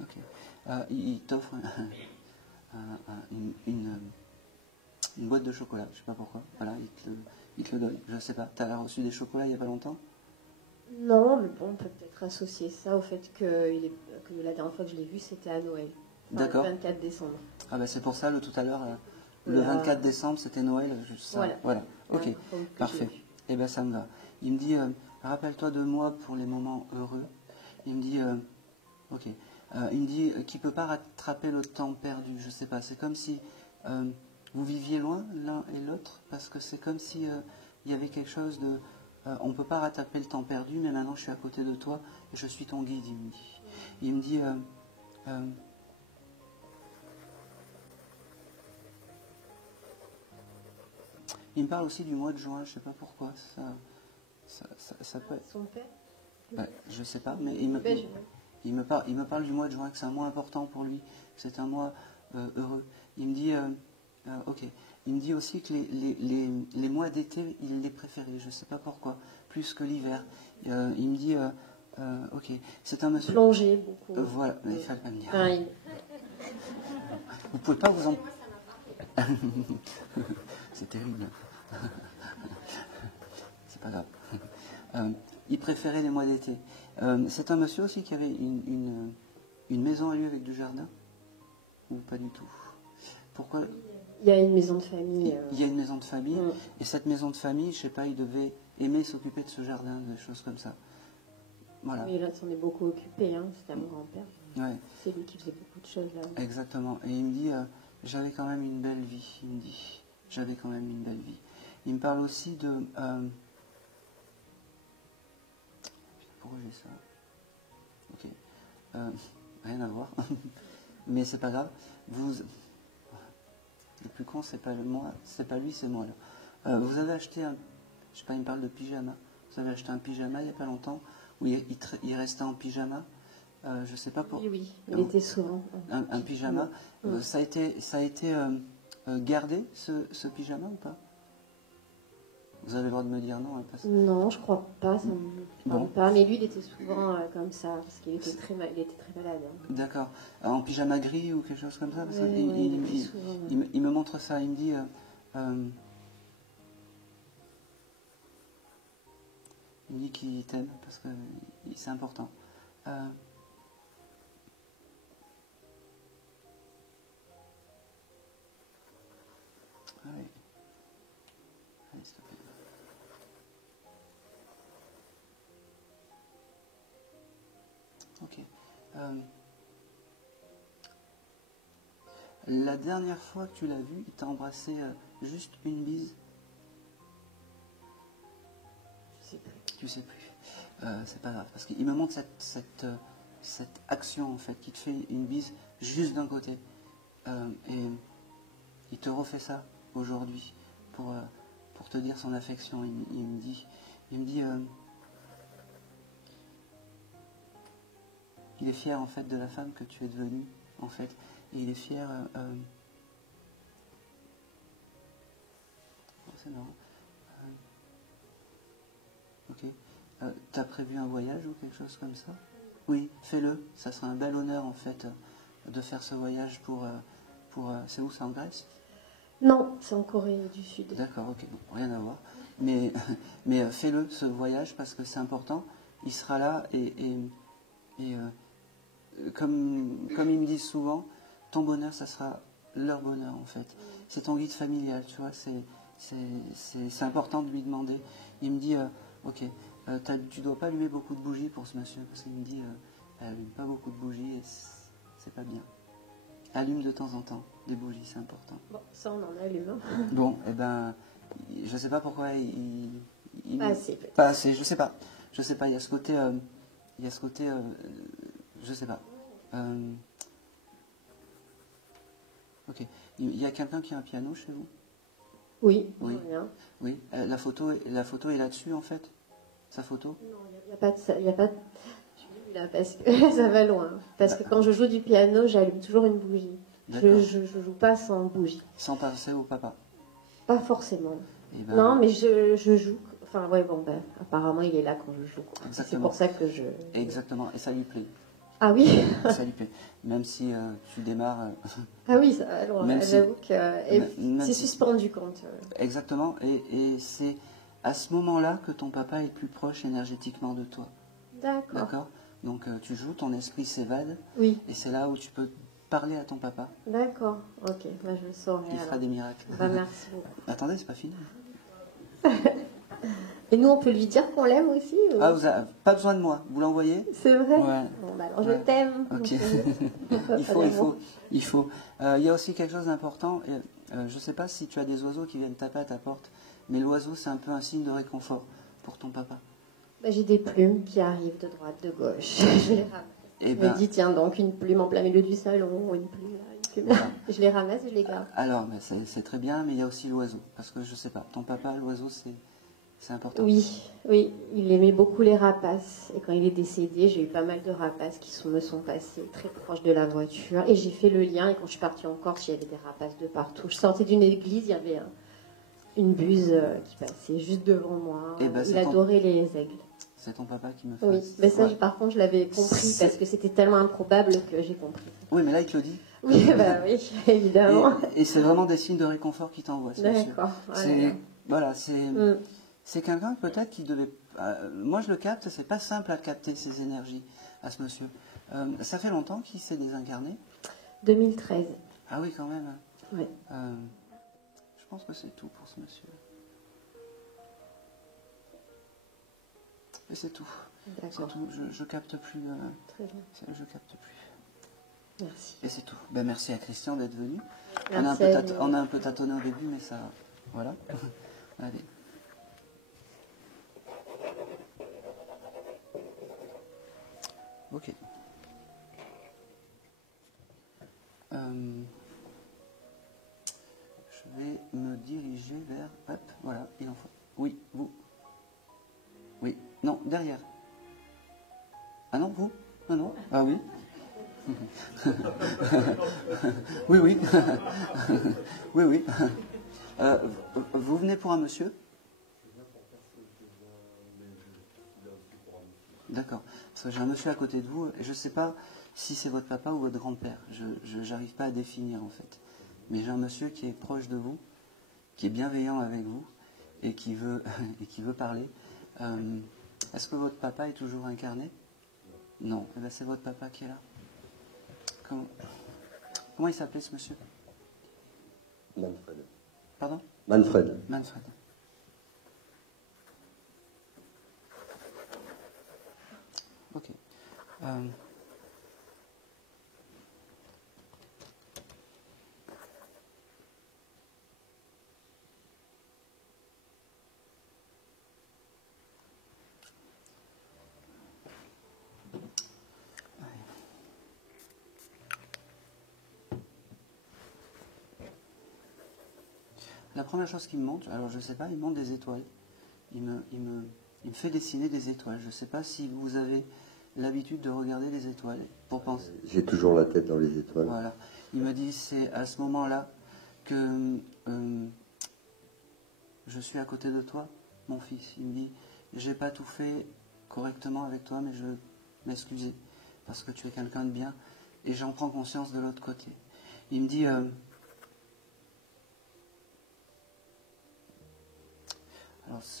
ok. Il t'offre une boîte de chocolat, je sais pas pourquoi. Voilà, il te le donne. Je sais pas. Tu as reçu des chocolats il y a pas longtemps? Non, mais bon, on peut peut-être associer ça au fait que la dernière fois que je l'ai vu, c'était à Noël. Enfin, D'accord. Le 24 décembre. Ah ben c'est pour ça, tout à l'heure, le 24 décembre, c'était Noël. Voilà. Ok, parfait. Eh ben ça me va. Il me dit, rappelle-toi de moi pour les moments heureux. Il me dit, ok. Il me dit qu'il ne peut pas rattraper le temps perdu. Je ne sais pas. C'est comme si vous viviez loin l'un et l'autre, parce que c'est comme si il y avait quelque chose de... on ne peut pas rattraper le temps perdu, mais maintenant je suis à côté de toi et je suis ton guide, il me dit. Il me dit... il me parle aussi du mois de juin, je ne sais pas pourquoi. Ça peut être... Son père? Ben, je ne sais pas, mais il me parle du mois de juin, que c'est un mois important pour lui, que c'est un mois heureux. Il me dit, ok. Il me dit aussi que les mois d'été, il les préférait, je ne sais pas pourquoi, plus que l'hiver. Il me dit, ok, c'est un monsieur... Plonger beaucoup. Voilà, mais il fallait pas me dire. Enfin, Vous pouvez pas vous en... C'est terrible. C'est pas grave. Il préférait les mois d'été. C'est un monsieur aussi qui avait une maison à lui avec du jardin? Ou pas du tout? Pourquoi? Il y a une maison de famille. Il y a une maison de famille. Et cette maison de famille, je sais pas, il devait aimer s'occuper de ce jardin, des choses comme ça. Voilà. Oui, là, il s'en est beaucoup occupé. Hein. C'était mon grand-père. Ouais. C'est lui qui faisait beaucoup de choses là. Exactement. Et il me dit, j'avais quand même une belle vie. Il me dit, j'avais quand même une belle vie. Il me parle aussi de... pourquoi j'ai ça? Ok. Rien à voir. Mais c'est pas grave. Le plus con, c'est pas moi, c'est pas lui, c'est moi là. Vous avez acheté je sais pas, il me parle de pyjama. Vous avez acheté un pyjama il y a pas longtemps, où il restait en pyjama. Je sais pas pour. Oui, il était souvent. Un pyjama. Ça a été gardé ce pyjama ou pas? Vous avez le droit de me dire non. Hein, non, je crois pas, ça me parle pas. Mais lui, il était souvent comme ça, parce qu'il était très malade. Hein. D'accord. En pyjama gris ou quelque chose comme ça? Parce il me montre ça, il me dit... il me dit qu'il t'aime, parce que c'est important. Ouais. Allez, s'il te plaît. Ok. La dernière fois que tu l'as vu, il t'a embrassé juste une bise? Je sais plus. Tu sais plus. C'est pas grave, parce qu'il me montre cette action en fait, qui te fait une bise juste d'un côté. Et il te refait ça aujourd'hui. pour te dire son affection. Il me dit il est fier en fait de la femme que tu es devenue, en fait. Et il est fier... c'est marrant. Ok. T'as prévu un voyage ou quelque chose comme ça? Oui, fais-le. Ça sera un bel honneur en fait de faire ce voyage pour c'est où, c'est en Grèce? Non, c'est en Corée du Sud. D'accord, ok, bon, rien à voir. Mais fais-le ce voyage parce que c'est important. Il sera là et comme ils me disent souvent, ton bonheur, ça sera leur bonheur en fait. C'est ton guide familial, tu vois. C'est important de lui demander. Il me dit, ok, tu dois pas allumer beaucoup de bougies pour ce monsieur, parce qu'il me dit, elle allume pas beaucoup de bougies et c'est pas bien. Allume de temps en temps des bougies, c'est important. Bon, ça on en allume. Hein. Bon, eh ben, je sais pas pourquoi il pas assez. Pas assez, je sais pas, il y a ce côté, je sais pas. Ok, il y a quelqu'un qui a un piano chez vous? Oui, oui. Rien. Oui. La photo est là-dessus en fait. Sa photo? Non, il n'y a pas de ça. Je suis nulle là parce que ça va loin. Parce que quand je joue du piano, j'allume toujours une bougie. Je joue pas sans bougie. Sans penser au papa? Pas forcément. Ben... Non, mais je joue. Enfin, ouais, bon, ben, apparemment, il est là quand je joue. C'est pour ça que je. Exactement, et ça lui plaît. Ah oui. Ça lui plaît. Même si tu démarres. Ah oui, ça va loin. J'avoue que c'est suspendu quand. Exactement, et c'est à ce moment-là que ton papa est plus proche énergétiquement de toi. D'accord. Donc tu joues, ton esprit s'évade. Oui. Et c'est là où tu peux parler à ton papa. D'accord, ok, bah, je le saurai. Il fera des miracles. Bah, merci beaucoup. Attendez, c'est pas fini. Et nous, on peut lui dire qu'on l'aime aussi ou... Ah, vous avez pas besoin de moi, vous l'envoyez? C'est vrai? Ouais. Bon, bah, alors je t'aime. Ok. il faut. Il y a aussi quelque chose d'important. Je sais pas si tu as des oiseaux qui viennent taper à ta porte, mais l'oiseau, c'est un peu un signe de réconfort pour ton papa. Bah, j'ai des plumes qui arrivent de droite, de gauche. Je les ramasse. Je me dis, tiens, donc une plume en plein milieu du salon, une plume là, une plume là. Je les ramasse et je les garde. Alors, c'est très bien, mais il y a aussi l'oiseau. Parce que je sais pas, ton papa, l'oiseau, c'est important. Oui, il aimait beaucoup les rapaces. Et quand il est décédé, j'ai eu pas mal de rapaces qui me sont passés très proches de la voiture. Et j'ai fait le lien. Et quand je suis partie en Corse, il y avait des rapaces de partout. Je sortais d'une église, il y avait une buse qui passait juste devant moi. Et ben, il adorait les aigles. C'est ton papa qui me fait. Oui, mais ça, par contre, je l'avais compris parce que c'était tellement improbable que j'ai compris. Oui, mais là, il te le dit. Oui, bah oui, évidemment. Et c'est vraiment des signes de réconfort qui t'envoient. D'accord. Voilà, c'est quelqu'un peut-être qui devait. Moi, je le capte. C'est pas simple à capter ces énergies à ce monsieur. Ça fait longtemps qu'il s'est désincarné. 2013. Ah oui, quand même. Oui. Je pense que c'est tout pour ce monsieur. Et c'est tout. D'accord. C'est tout. Je capte plus. Très bien. Je capte plus. Merci. Et c'est tout. Ben, merci à Christian d'être venu. Merci on a un peu tâtonné au début, mais ça. Voilà. Allez. Ok. Je vais me diriger vers... Hop, voilà, il en faut. Oui, vous. Oui, non, derrière. Ah non, vous? Ah non, ah oui. Oui, oui. Oui, oui. Vous venez pour un monsieur? D'accord. Parce que j'ai un monsieur à côté de vous, et je ne sais pas si c'est votre papa ou votre grand-père. Je n'arrive pas à définir, en fait. Mais j'ai un monsieur qui est proche de vous, qui est bienveillant avec vous, et qui veut parler. Est-ce que votre papa est toujours incarné? Non. Eh bien, c'est votre papa qui est là. Comment il s'appelait, ce monsieur? Manfred. Pardon? Manfred. Manfred. Ok. la première chose qu'il me montre, alors je ne sais pas, il me montre des étoiles. Il me fait dessiner des étoiles. Je ne sais pas si vous avez l'habitude de regarder les étoiles pour penser. J'ai toujours la tête dans les étoiles. Voilà. Il me dit, c'est à ce moment-là que je suis à côté de toi, mon fils. Il me dit, j'ai pas tout fait correctement avec toi, mais je veux m'excuser parce que tu es quelqu'un de bien et j'en prends conscience de l'autre côté. Il me dit, alors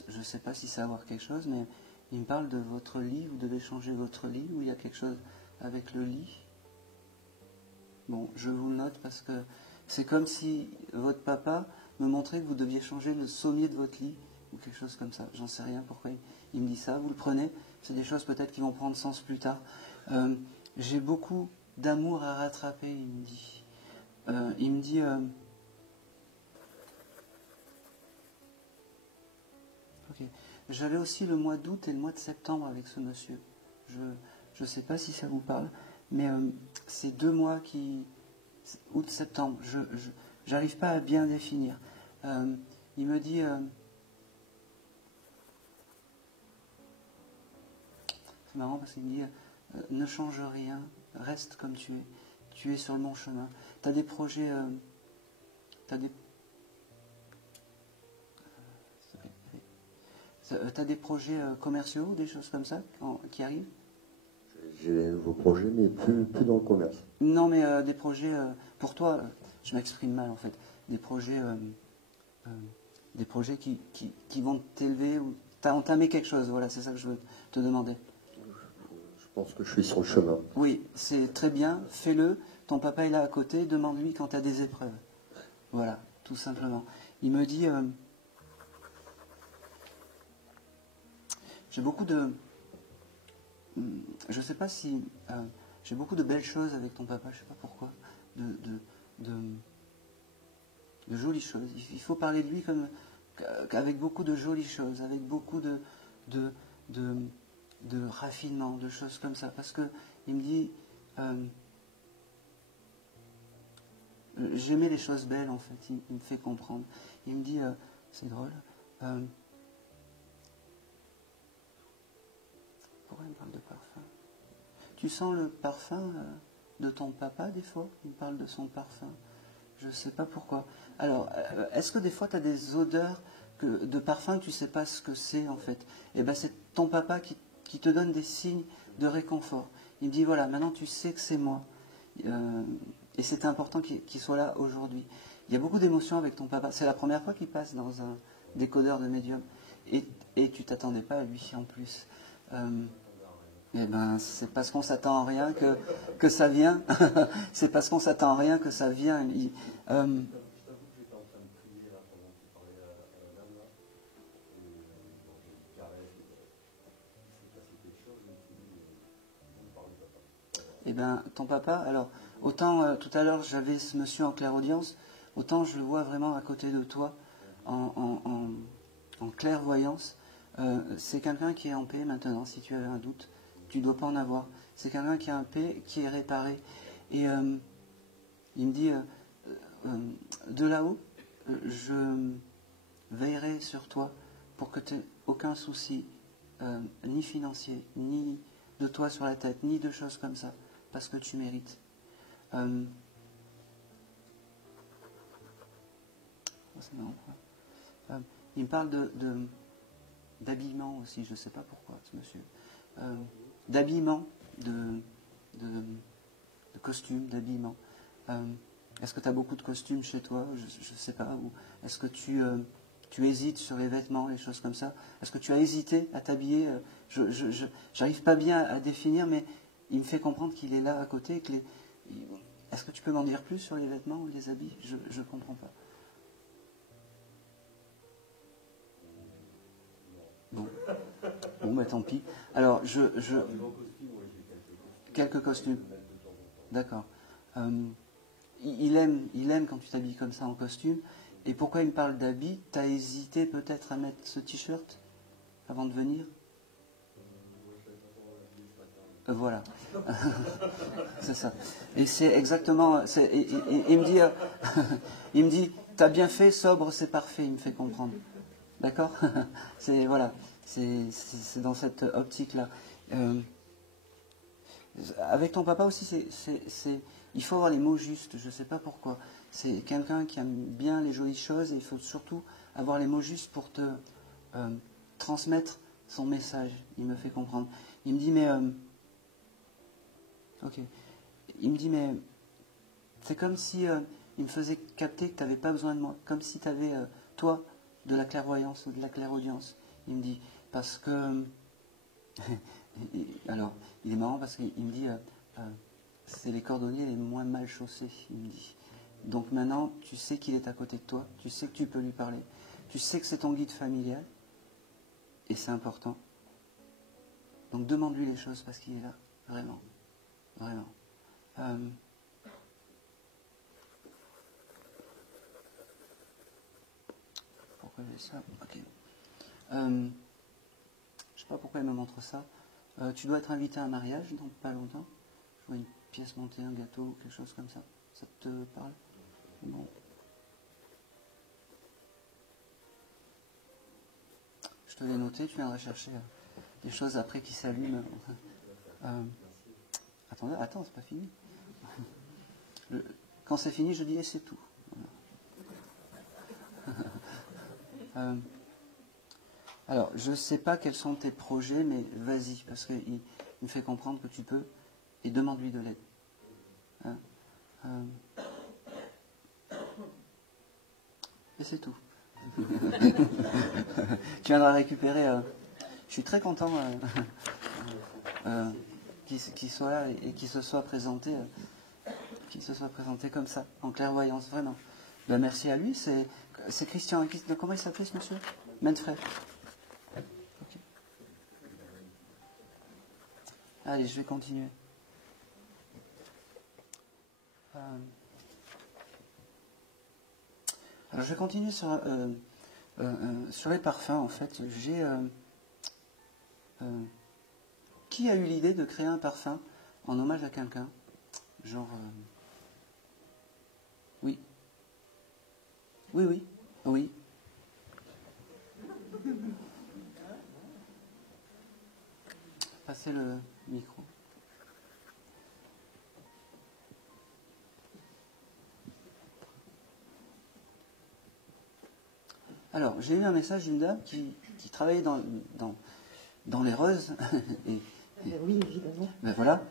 je ne sais pas si ça va avoir quelque chose, mais il me parle de votre lit, vous devez changer votre lit, ou il y a quelque chose avec le lit. Bon, je vous le note parce que c'est comme si votre papa me montrait que vous deviez changer le sommier de votre lit, ou quelque chose comme ça. J'en sais rien pourquoi il me dit ça. Vous le prenez, c'est des choses peut-être qui vont prendre sens plus tard. J'ai beaucoup d'amour à rattraper, il me dit. Il me dit... ok. J'avais aussi le mois d'août et le mois de septembre avec ce monsieur. Je ne sais pas si ça vous parle, mais ces 2 mois qui... Août-septembre, je n'arrive pas à bien définir. Il me dit... c'est marrant parce qu'il me dit ne change rien, reste comme tu es. Tu es sur le bon chemin. Tu as des projets... t'as des projets commerciaux, des choses comme ça qui arrivent? J'ai des nouveaux projets, mais plus dans le commerce. Non, mais des projets, pour toi, je m'exprime mal en fait, des projets qui vont t'élever, ou tu as entamé quelque chose, voilà, c'est ça que je veux te demander. Je pense que je suis sur le chemin. Oui, c'est très bien, fais-le, ton papa est là à côté, demande-lui quand tu as des épreuves. Voilà, tout simplement. Il me dit, j'ai beaucoup de... Je ne sais pas si... j'ai beaucoup de belles choses avec ton papa, je ne sais pas pourquoi. De jolies choses. Il faut parler de lui avec beaucoup de jolies choses, avec beaucoup de raffinement, de choses comme ça. Parce que il me dit... j'aimais les choses belles, en fait. Il me fait comprendre. Il me dit... c'est drôle. Pourquoi il me parle de parfum? Tu sens le parfum de ton papa des fois? Il me parle de son parfum. Je ne sais pas pourquoi. Alors, est-ce que des fois tu as des odeurs de parfum que tu ne sais pas ce que c'est en fait? Eh bien, c'est ton papa qui te donne des signes de réconfort. Il me dit, voilà, maintenant tu sais que c'est moi. Et c'est important qu'il soit là aujourd'hui. Il y a beaucoup d'émotions avec ton papa. C'est la première fois qu'il passe dans un décodeur de médium. Et tu t'attendais pas à lui en plus. Eh ben, c'est parce qu'on s'attend à rien que ça vient. C'est parce qu'on s'attend à rien que ça vient. Eh ben, ton papa, alors, autant tout à l'heure j'avais ce monsieur en clairaudience, autant je le vois vraiment à côté de toi en clairvoyance. C'est quelqu'un qui est en paix maintenant, si tu avais un doute. Tu ne dois pas en avoir. C'est quelqu'un qui est en paix, qui est réparé. Et il me dit, de là-haut, je veillerai sur toi pour que tu n'aies aucun souci, ni financier, ni de toi sur la tête, ni de choses comme ça, parce que tu mérites. C'est marrant, quoi. Il me parle d'habillement aussi, je ne sais pas pourquoi, ce monsieur. D'habillement, de costumes, d'habillement. Est-ce que tu as beaucoup de costumes chez toi? Je ne sais pas. Ou est-ce que tu hésites sur les vêtements, les choses comme ça? Est-ce que tu as hésité à t'habiller? Je n'arrive pas bien à définir, mais il me fait comprendre qu'il est là à côté. Est-ce que tu peux m'en dire plus sur les vêtements ou les habits? Je ne comprends pas. Bon, bah tant pis. Alors, quelques costumes. D'accord. Il aime quand tu t'habilles comme ça en costume. Et pourquoi il me parle d'habits? T'as hésité peut-être à mettre ce t-shirt avant de venir? Voilà. C'est ça. Et c'est exactement... il me dit, il me dit, t'as bien fait, sobre, c'est parfait, il me fait comprendre. D'accord. C'est voilà, c'est dans cette optique-là. Avec ton papa aussi, il faut avoir les mots justes, je ne sais pas pourquoi. C'est quelqu'un qui aime bien les jolies choses et il faut surtout avoir les mots justes pour te transmettre son message. Il me fait comprendre. Il me dit, mais... ok. Il me dit, mais... C'est comme si il me faisait capter que tu n'avais pas besoin de moi. Comme si tu avais, toi, de la clairvoyance ou de la clairaudience. Il me dit, parce que... Alors, il est marrant parce qu'il me dit, c'est les cordonniers les moins mal chaussés, il me dit. Donc maintenant, tu sais qu'il est à côté de toi, tu sais que tu peux lui parler, tu sais que c'est ton guide familial, et c'est important. Donc demande-lui les choses parce qu'il est là, vraiment, vraiment. Pourquoi j'ai ça? Ok. Je ne sais pas pourquoi il me montre ça. Tu dois être invité à un mariage dans pas longtemps. Je vois une pièce montée, un gâteau, quelque chose comme ça. Ça te parle? Bon. Je te l'ai noté, tu viendras chercher des choses après qui s'allument. Attends, c'est pas fini. Quand c'est fini, je dis et c'est tout. Voilà. Alors, je ne sais pas quels sont tes projets, mais vas-y, parce qu'il me fait comprendre que tu peux, et demande-lui de l'aide. Hein? Et c'est tout. Tu viendras récupérer. Je suis très content qu'il soit là et qu'il se soit présenté, comme ça, en clairvoyance, vraiment. Ben, merci à lui. C'est Christian. Comment il s'appelle ce monsieur? Manfred. Okay. Allez, je vais continuer. Alors, je vais continuer sur les parfums, en fait. Qui a eu l'idée de créer un parfum en hommage à quelqu'un? Genre... Oui. Oui. Passez le micro. Alors, j'ai eu un message d'une dame qui travaillait dans les roses. Oui, évidemment. Ben voilà.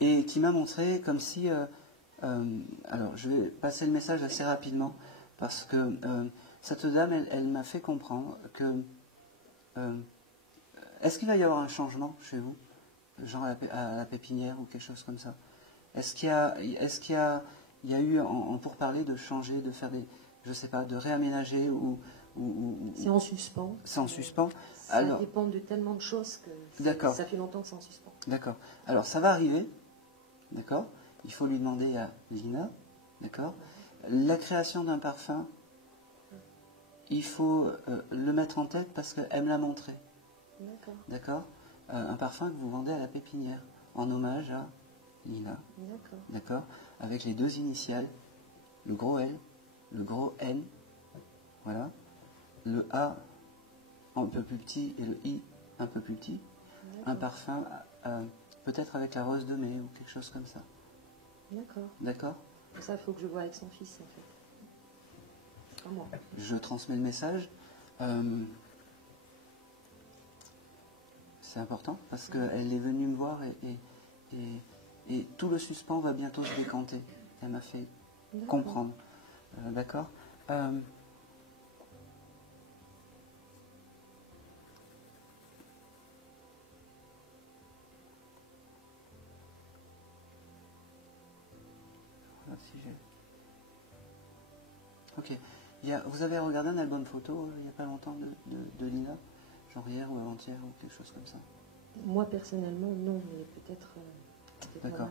Et qui m'a montré comme si... alors, je vais passer le message assez rapidement, parce que cette dame, elle m'a fait comprendre que... est-ce qu'il va y avoir un changement chez vous, genre à la pépinière ou quelque chose comme ça? Est-ce qu'il y a eu en pourparlers de changer, de faire des... Je sais pas, de réaménager ou c'est en suspens. C'est en suspens. Ça dépend de tellement de choses que ça fait longtemps que c'est en suspens. D'accord. Alors, ça va arriver. D'accord. Il faut lui demander à Lina. D'accord. La création d'un parfum, il faut le mettre en tête parce qu'elle me l'a montré. D'accord. D'accord. Un parfum que vous vendez à la pépinière en hommage à Lina. D'accord. D'accord. Avec les deux initiales, le gros L, le gros N. Voilà. Le A un peu plus petit et le I un peu plus petit. Un parfum, peut-être avec la rose de mai ou quelque chose comme ça. D'accord. D'accord. Ça, il faut que je voie avec son fils, en fait. Pas moi. Je transmets le message. C'est important parce qu'elle est venue me voir et tout le suspens va bientôt se décanter. Elle m'a fait comprendre. D'accord. Si ok. Vous avez regardé un album photo il n'y a pas longtemps de Lina, genre hier ou avant-hier ou quelque chose comme ça? Moi personnellement non, mais peut-être. D'accord.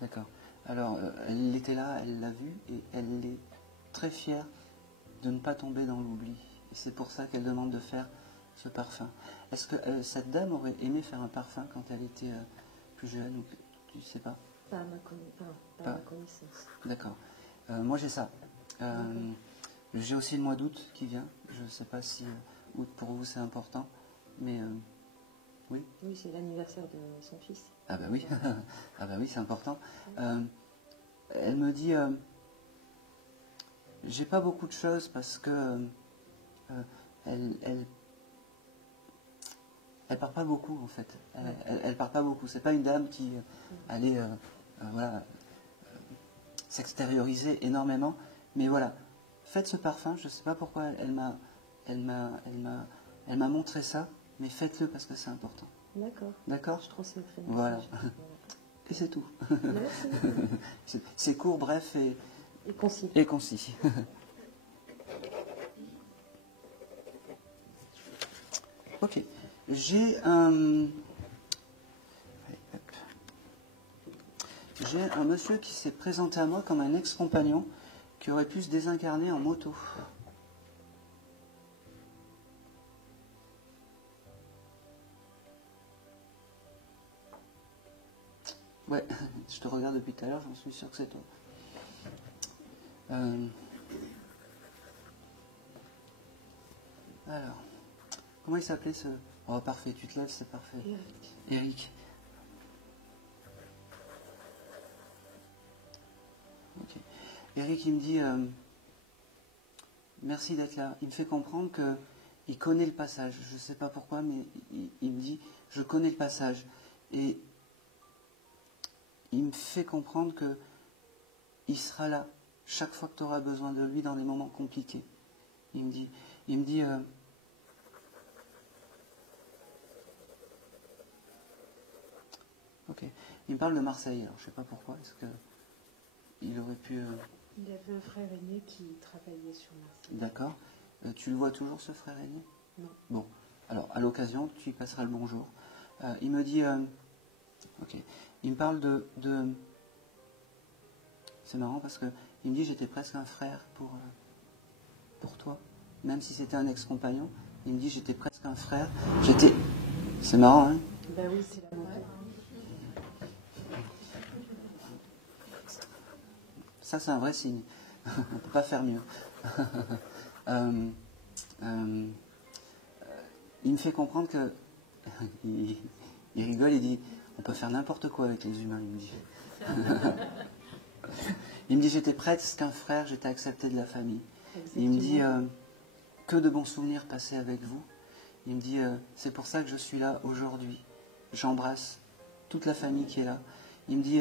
D'accord. Alors elle était là, elle l'a vu et elle est très fière de ne pas tomber dans l'oubli. Et c'est pour ça qu'elle demande de faire ce parfum. Est-ce que cette dame aurait aimé faire un parfum quand elle était plus jeune ou tu ne sais pas? Pas à ma connaissance. D'accord. Moi j'ai ça. J'ai aussi le mois d'août qui vient. Je ne sais pas si août pour vous c'est important, mais oui. Oui, c'est l'anniversaire de son fils. Ah bah oui, ah bah oui, c'est important. Elle me dit, j'ai pas beaucoup de choses parce que elle part pas beaucoup en fait. Elle part pas beaucoup. C'est pas une dame qui allait voilà, s'extérioriser énormément. Mais voilà, faites ce parfum. Je sais pas pourquoi elle m'a montré ça, mais faites-le parce que c'est important. D'accord. D'accord. Je transmettrai. Voilà. Et c'est tout. Merci. C'est court, bref Et concis. Et concis. Ok. J'ai un monsieur qui s'est présenté à moi comme un ex-compagnon qui aurait pu se désincarner en moto. Ouais, je te regarde depuis tout à l'heure, j'en suis sûr que c'est toi. Alors, comment il s'appelait ce... Oh, parfait, tu te lèves, c'est parfait. Eric. Ok. Eric, il me dit, merci d'être là. Il me fait comprendre qu'il connaît le passage. Je ne sais pas pourquoi, mais il me dit, je connais le passage. Et il me fait comprendre qu'il sera là chaque fois que tu auras besoin de lui dans les moments compliqués. Il me dit ok. Il me parle de Marseille, alors je sais pas pourquoi. Est-ce qu'il aurait pu... Il avait un frère aîné qui travaillait sur Marseille. D'accord. Tu le vois toujours, ce frère aîné? Non. Bon. Alors, à l'occasion, tu lui passeras le bonjour. Il me dit... ok. Il me parle de... C'est marrant parce que il me dit j'étais presque un frère pour toi. Même si c'était un ex-compagnon, il me dit j'étais presque un frère. J'étais... C'est marrant, hein? Ben oui, c'est la moto. Ça, c'est un vrai signe. On ne peut pas faire mieux. Il me fait comprendre que... il rigole, il dit, on peut faire n'importe quoi avec les humains, il me dit. Il me dit, j'étais presque un frère, j'étais accepté de la famille. Exactement. Il me dit, que de bons souvenirs passés avec vous. Il me dit, c'est pour ça que je suis là aujourd'hui. J'embrasse toute la famille qui est là. Il me dit...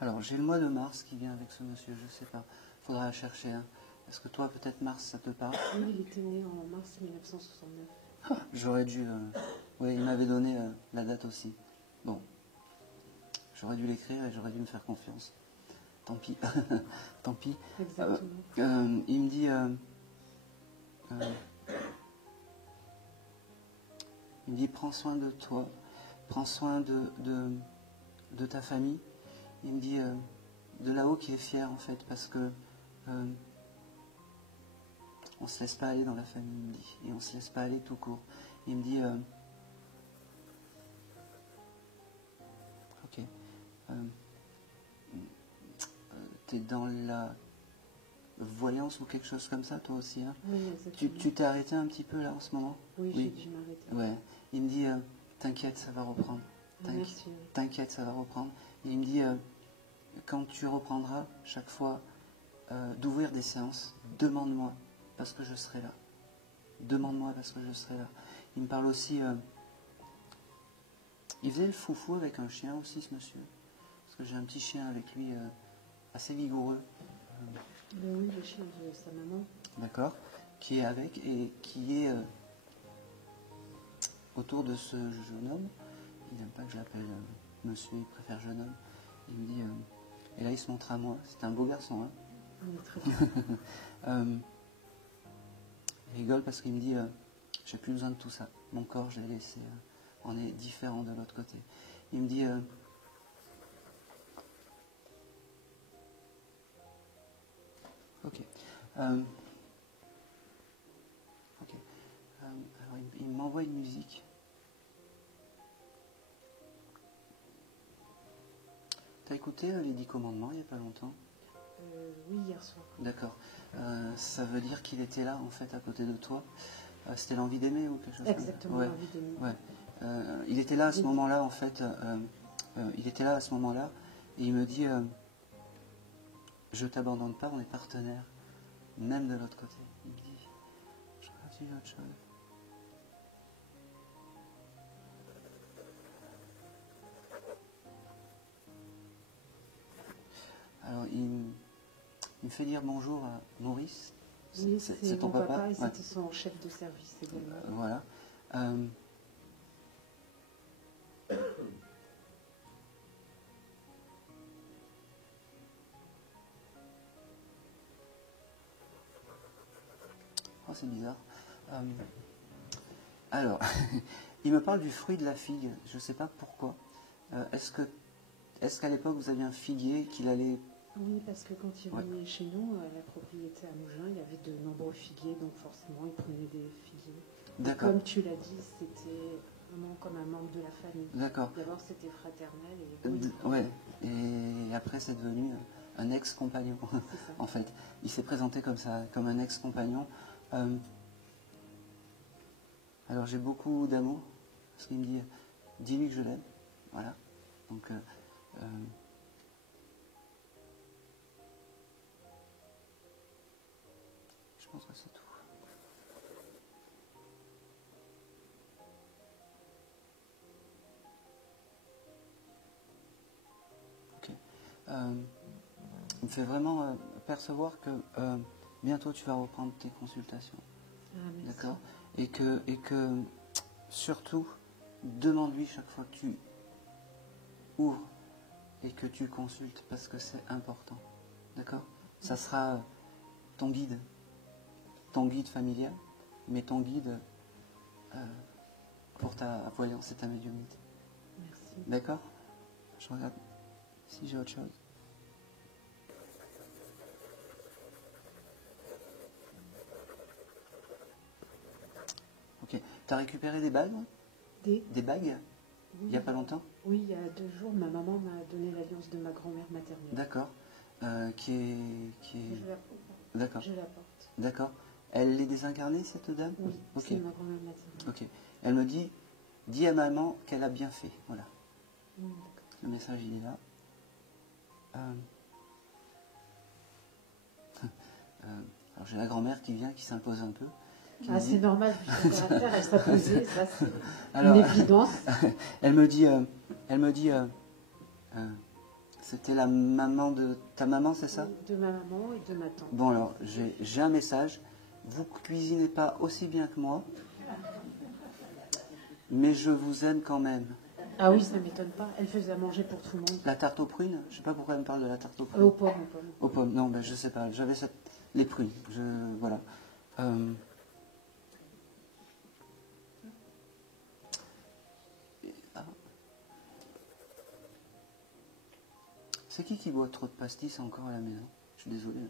alors, j'ai le mois de mars qui vient avec ce monsieur, je ne sais pas. Il faudra la chercher. Hein. Est-ce que toi, peut-être mars, ça te parle? Oui, il était né en mars 1969. J'aurais dû... oui, il m'avait donné la date aussi. Bon. J'aurais dû l'écrire et j'aurais dû me faire confiance. Tant pis. Tant pis. Exactement. Il me dit... il me dit, prends soin de toi. Prends soin de ta famille. Il me dit de là-haut qu'il est fier en fait parce que on se laisse pas aller dans la famille, il me dit, et on se laisse pas aller tout court. Il me dit ok, t'es dans la voyance ou quelque chose comme ça toi aussi, hein? Oui, exactement. Tu t'es arrêté un petit peu là en ce moment? Oui, j'ai dû m'arrêter. Ouais. Il me dit t'inquiète, ça va reprendre. Merci. T'inquiète, ça va reprendre. Et il me dit, quand tu reprendras, chaque fois, d'ouvrir des séances, demande-moi, parce que je serai là. Demande-moi, parce que je serai là. Il me parle aussi... il faisait le foufou avec un chien aussi, ce monsieur. Parce que j'ai un petit chien avec lui, assez vigoureux. Oui, le chien de sa maman. D'accord. Qui est avec, et qui est autour de ce jeune homme. Il n'aime pas que je l'appelle monsieur, il préfère jeune homme. Il me dit, et là il se montre à moi, c'est un beau garçon, hein. Oui, très bien. Il rigole parce qu'il me dit, j'ai plus besoin de tout ça, mon corps je l'ai laissé, on est différent de l'autre côté. Il me dit, Ok. Ok. Alors, il m'envoie une musique. T'as écouté les 10 commandements il n'y a pas longtemps? Oui, hier soir. D'accord. Ça veut dire qu'il était là, en fait, à côté de toi. C'était l'envie d'aimer ou quelque chose Exactement, comme ça? l'envie d'aimer. Ouais. Il était là à ce moment-là, en fait. Il était là à ce moment-là. Et il me dit, je t'abandonne pas, on est partenaires. Même de l'autre côté. Il me dit, je continue autre chose. Alors, il me fait dire bonjour à Maurice. Oui, c'est ton mon papa et Ouais. c'était son chef de service également. Voilà. Oh, c'est bizarre. Alors, il me parle du fruit de la figue. Je ne sais pas pourquoi. Est-ce qu'à l'époque vous aviez un figuier qu'il allait... Oui, parce que quand il venait chez nous, à la propriété à Mougins, il y avait de nombreux figuiers, donc forcément il prenait des figuiers. D'accord. Comme tu l'as dit, c'était vraiment comme un membre de la famille. D'accord. D'abord c'était fraternel Ouais. Et après c'est devenu un ex-compagnon. En fait, il s'est présenté comme ça, comme un ex-compagnon. Alors j'ai beaucoup d'amour, parce qu'il me dit, dis-lui que je l'aime. Voilà. Donc, je pense que c'est tout. Ok. Il me fait vraiment percevoir que bientôt tu vas reprendre tes consultations. D'accord. Et que surtout, demande-lui chaque fois que tu ouvres et que tu consultes, parce que c'est important. D'accord. Ça sera ton guide familial, mais ton guide pour ta voyance et ta médiumnité. Merci. D'accord. Je regarde si j'ai autre chose. Ok. T'as récupéré des bagues? Des bagues? Oui. Il n'y a pas longtemps? Oui, il y a 2 jours, ma maman m'a donné l'alliance de ma grand-mère maternelle. D'accord. Qui est... Je la porte. D'accord. Je la porte. D'accord. Elle est désincarnée, cette dame? Oui, ok. C'est ma grand-mère maternelle. Ok. Elle me dit, dis à maman qu'elle a bien fait. Voilà. D'accord. Le message, il est là. Alors j'ai la grand-mère qui vient, qui s'impose un peu. C'est normal, vu son caractère, elle s'est posée, ça c'est une évidence. Elle me dit, c'était la maman de ta maman, c'est ça? De ma maman et de ma tante. Bon alors, j'ai un message. Vous cuisinez pas aussi bien que moi, mais je vous aime quand même. Ah oui, ça ne m'étonne pas. Elle faisait à manger pour tout le monde. La tarte aux prunes, je sais pas pourquoi elle me parle de la tarte aux prunes. Aux pommes. Aux pommes, non, ben, je sais pas. J'avais les prunes. Voilà. C'est qui boit trop de pastis encore à la maison? Je suis désolé.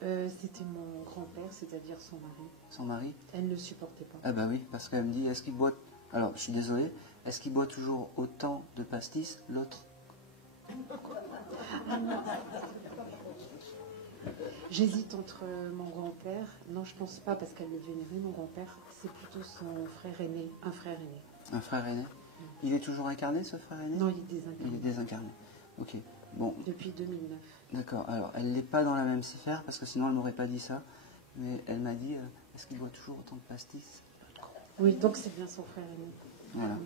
C'était mon grand-père, c'est-à-dire son mari. Son mari? Elle ne le supportait pas. Ah bah oui, parce qu'elle me dit, est-ce qu'il boit... Alors, je suis désolé, est-ce qu'il boit toujours autant de pastis, l'autre? J'hésite entre mon grand-père. Non, je pense pas, parce qu'elle le vénérait, mon grand-père. C'est plutôt son frère aîné, un frère aîné. Un frère aîné? Il est toujours incarné, ce frère aîné? Non, il est désincarné. Il est désincarné. Ok, bon. Depuis 2009. D'accord, alors elle n'est pas dans la même sphère, parce que sinon elle m'aurait pas dit ça. Mais elle m'a dit, est-ce qu'il boit toujours autant de pastis? Oui, donc c'est bien son frère aîné. Voilà.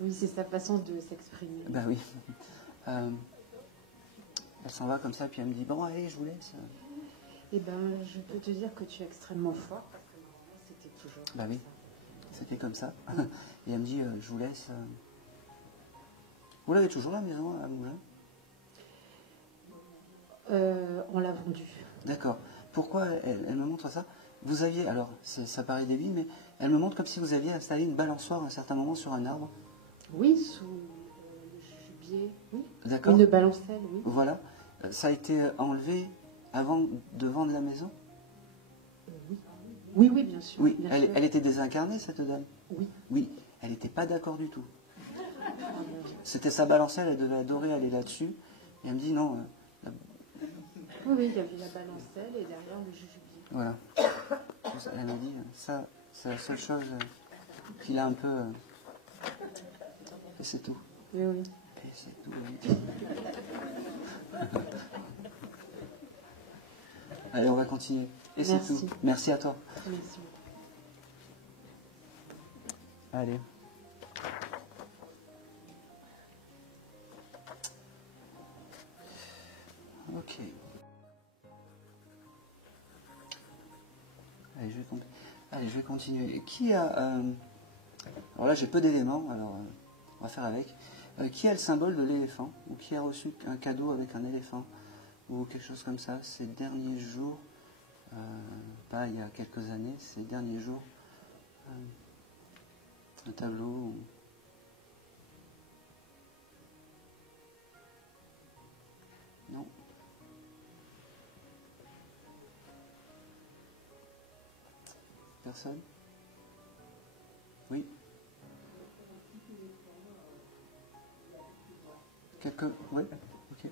Oui, c'est sa façon de s'exprimer. Ben oui. Elle s'en va comme ça, puis elle me dit, bon, allez, je vous laisse. Eh ben, je peux te dire que tu es extrêmement fort, parce que normalement, c'était toujours Bah oui, c'était comme ça. Et elle me dit, je vous laisse. Vous l'avez toujours la maison à Moulins? On l'a vendue. D'accord. Pourquoi elle me montre ça? Vous aviez, alors ça paraît débile, mais elle me montre comme si vous aviez installé une balançoire à un certain moment sur un arbre. Oui, sous le gibier, oui. D'accord. Une balancelle, oui. Voilà. Ça a été enlevé avant de vendre la maison? Oui. Oui, oui, bien sûr. Oui, bien elle, sûr. elle était désincarnée, cette dame? Oui. Oui, elle n'était pas d'accord du tout. C'était sa balancelle, elle devait adorer aller là-dessus. Et elle me dit non, Oui, oui, il y avait la balancelle et derrière le jujubé. voilà. Elle m'a dit, ça, c'est la seule chose qu'il a un peu... et c'est tout. Oui, oui. Et c'est tout. Oui. Allez, on va continuer. Et c'est Merci. tout. Merci à toi. Merci. Allez. Ok. Allez, je vais continuer. Qui a... alors là, j'ai peu d'éléments, alors on va faire avec. Qui a le symbole de l'éléphant? Ou qui a reçu un cadeau avec un éléphant? Ou quelque chose comme ça, ces derniers jours, pas il y a quelques années, ces derniers jours, un tableau... Non. Personne? Oui. Quelques... Oui. Ok.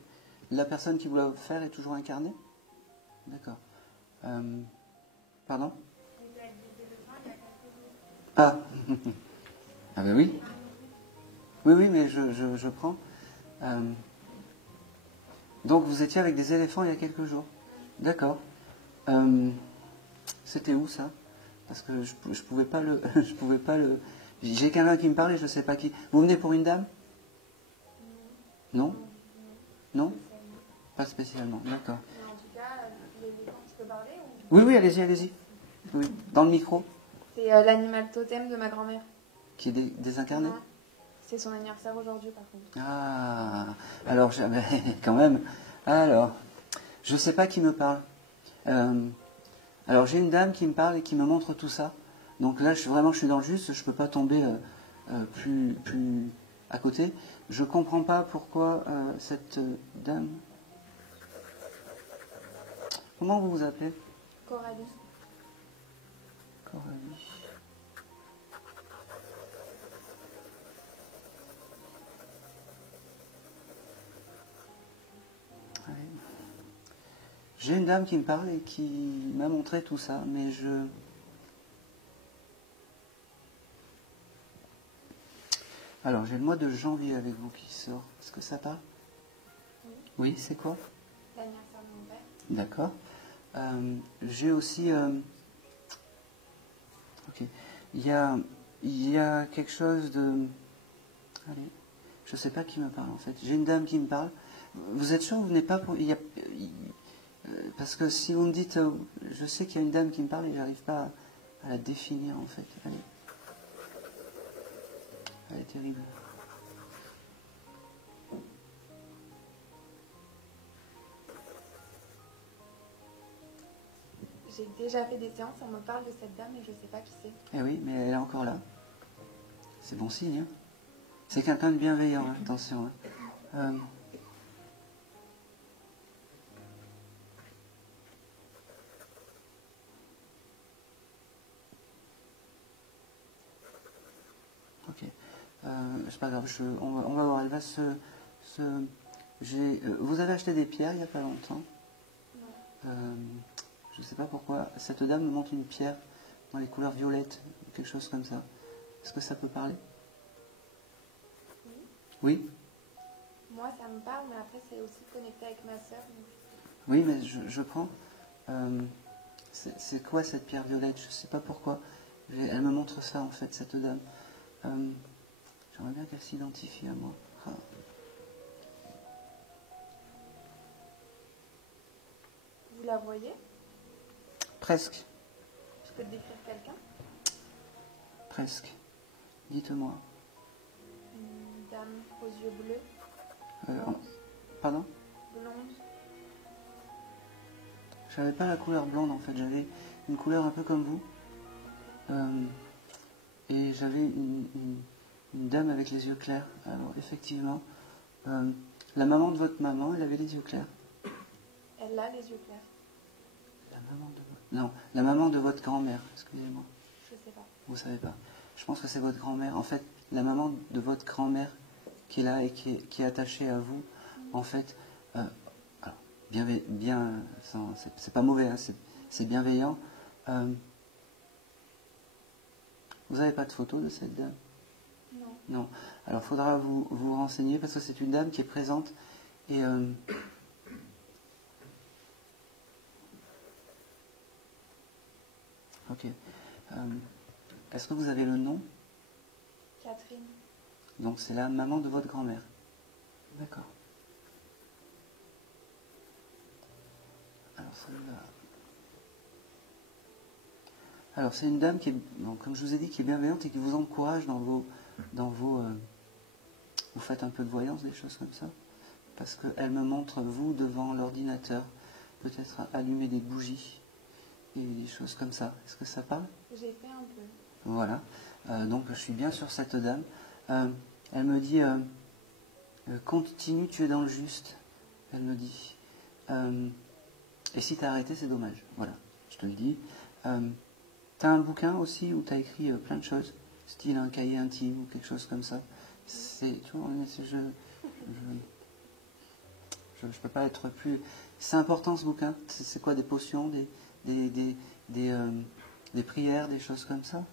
La personne qui voulait faire est toujours incarnée? D'accord. Pardon? Ah. Ah ben oui. Oui, oui, mais je prends. Donc vous étiez avec des éléphants il y a quelques jours. D'accord. C'était où ça? Parce que je pouvais pas le... je pouvais pas le... J'ai quelqu'un qui me parlait, je sais pas qui. Vous venez pour une dame? Non? Non? Pas spécialement, d'accord. Mais en tout cas, l'éléphant, tu peux parler Oui, oui, allez-y, allez-y. Oui, dans le micro. C'est l'animal totem de ma grand-mère. Qui est désincarné? Ouais. C'est son anniversaire aujourd'hui, par contre. Ah, alors, quand même. Alors, je sais pas qui me parle. Alors, j'ai une dame qui me parle et qui me montre tout ça. Donc là, je suis dans le juste, je peux pas tomber plus à côté. Je comprends pas pourquoi cette dame... Comment vous vous appelez? Coralie. Coralie. Ouais. J'ai une dame qui me parle et qui m'a montré tout ça, mais je... Alors, j'ai le mois de janvier avec vous qui sort. Est-ce que ça parle? Oui, c'est quoi? L'anniversaire de mon père. D'accord. J'ai aussi... ok. Il y a quelque chose de... Allez, je ne sais pas qui me parle en fait. J'ai une dame qui me parle. Vous êtes sûr que vous n'êtes pas pour... parce que si vous me dites... je sais qu'il y a une dame qui me parle et j'arrive pas à la définir en fait. Allez. Elle est terrible. J'ai déjà fait des séances, on me parle de cette dame et je ne sais pas qui c'est. Eh oui, mais elle est encore là. C'est bon signe. Hein. C'est quelqu'un de bienveillant, hein, attention. Hein. Ok. C'est pas grave, on va voir. Elle va vous avez acheté des pierres il n'y a pas longtemps. Je ne sais pas pourquoi. Cette dame me montre une pierre dans les couleurs violettes, quelque chose comme ça. Est-ce que ça peut parler? Oui. Moi, ça me parle, mais après, c'est aussi connecté avec ma sœur. Donc... Oui, mais je prends. C'est quoi cette pierre violette? Je ne sais pas pourquoi. Elle me montre ça, en fait, cette dame. J'aimerais bien qu'elle s'identifie à moi. Ah. Vous la voyez? Presque. Je peux te décrire quelqu'un? Presque. Dites-moi. Une dame aux yeux bleus. Pardon? Blonde. J'avais pas la couleur blonde en fait, j'avais une couleur un peu comme vous. Et j'avais une dame avec les yeux clairs. Alors effectivement, la maman de votre maman, elle avait les yeux clairs. Elle a les yeux clairs. Non, la maman de votre grand-mère, excusez-moi. Je sais pas. Vous savez pas. Je pense que c'est votre grand-mère. En fait, la maman de votre grand-mère qui est là et qui est attachée à vous, en fait, alors, c'est pas mauvais, hein, c'est bienveillant. Vous n'avez pas de photo de cette dame? Non. Non. Alors, il faudra vous renseigner parce que c'est une dame qui est présente et ok. Est-ce que vous avez le nom? Catherine. Donc c'est la maman de votre grand-mère. D'accord. Alors celle-là. Alors c'est une dame qui est, bon, comme je vous ai dit, qui est bienveillante et qui vous encourage dans vos vous faites un peu de voyance, des choses comme ça, parce qu'elle me montre vous devant l'ordinateur, peut-être allumer des bougies et des choses comme ça. Est-ce que ça parle? J'ai fait un peu. Voilà. Donc je suis bien sur cette dame. Elle me dit continue, tu es dans le juste. Elle me dit. Et si tu as arrêté, c'est dommage. Voilà, je te le dis. Tu as un bouquin aussi où tu as écrit plein de choses, style un cahier intime ou quelque chose comme ça. Tu vois, je peux pas être plus. C'est important ce bouquin. C'est quoi, des potions, des prières, des choses comme ça?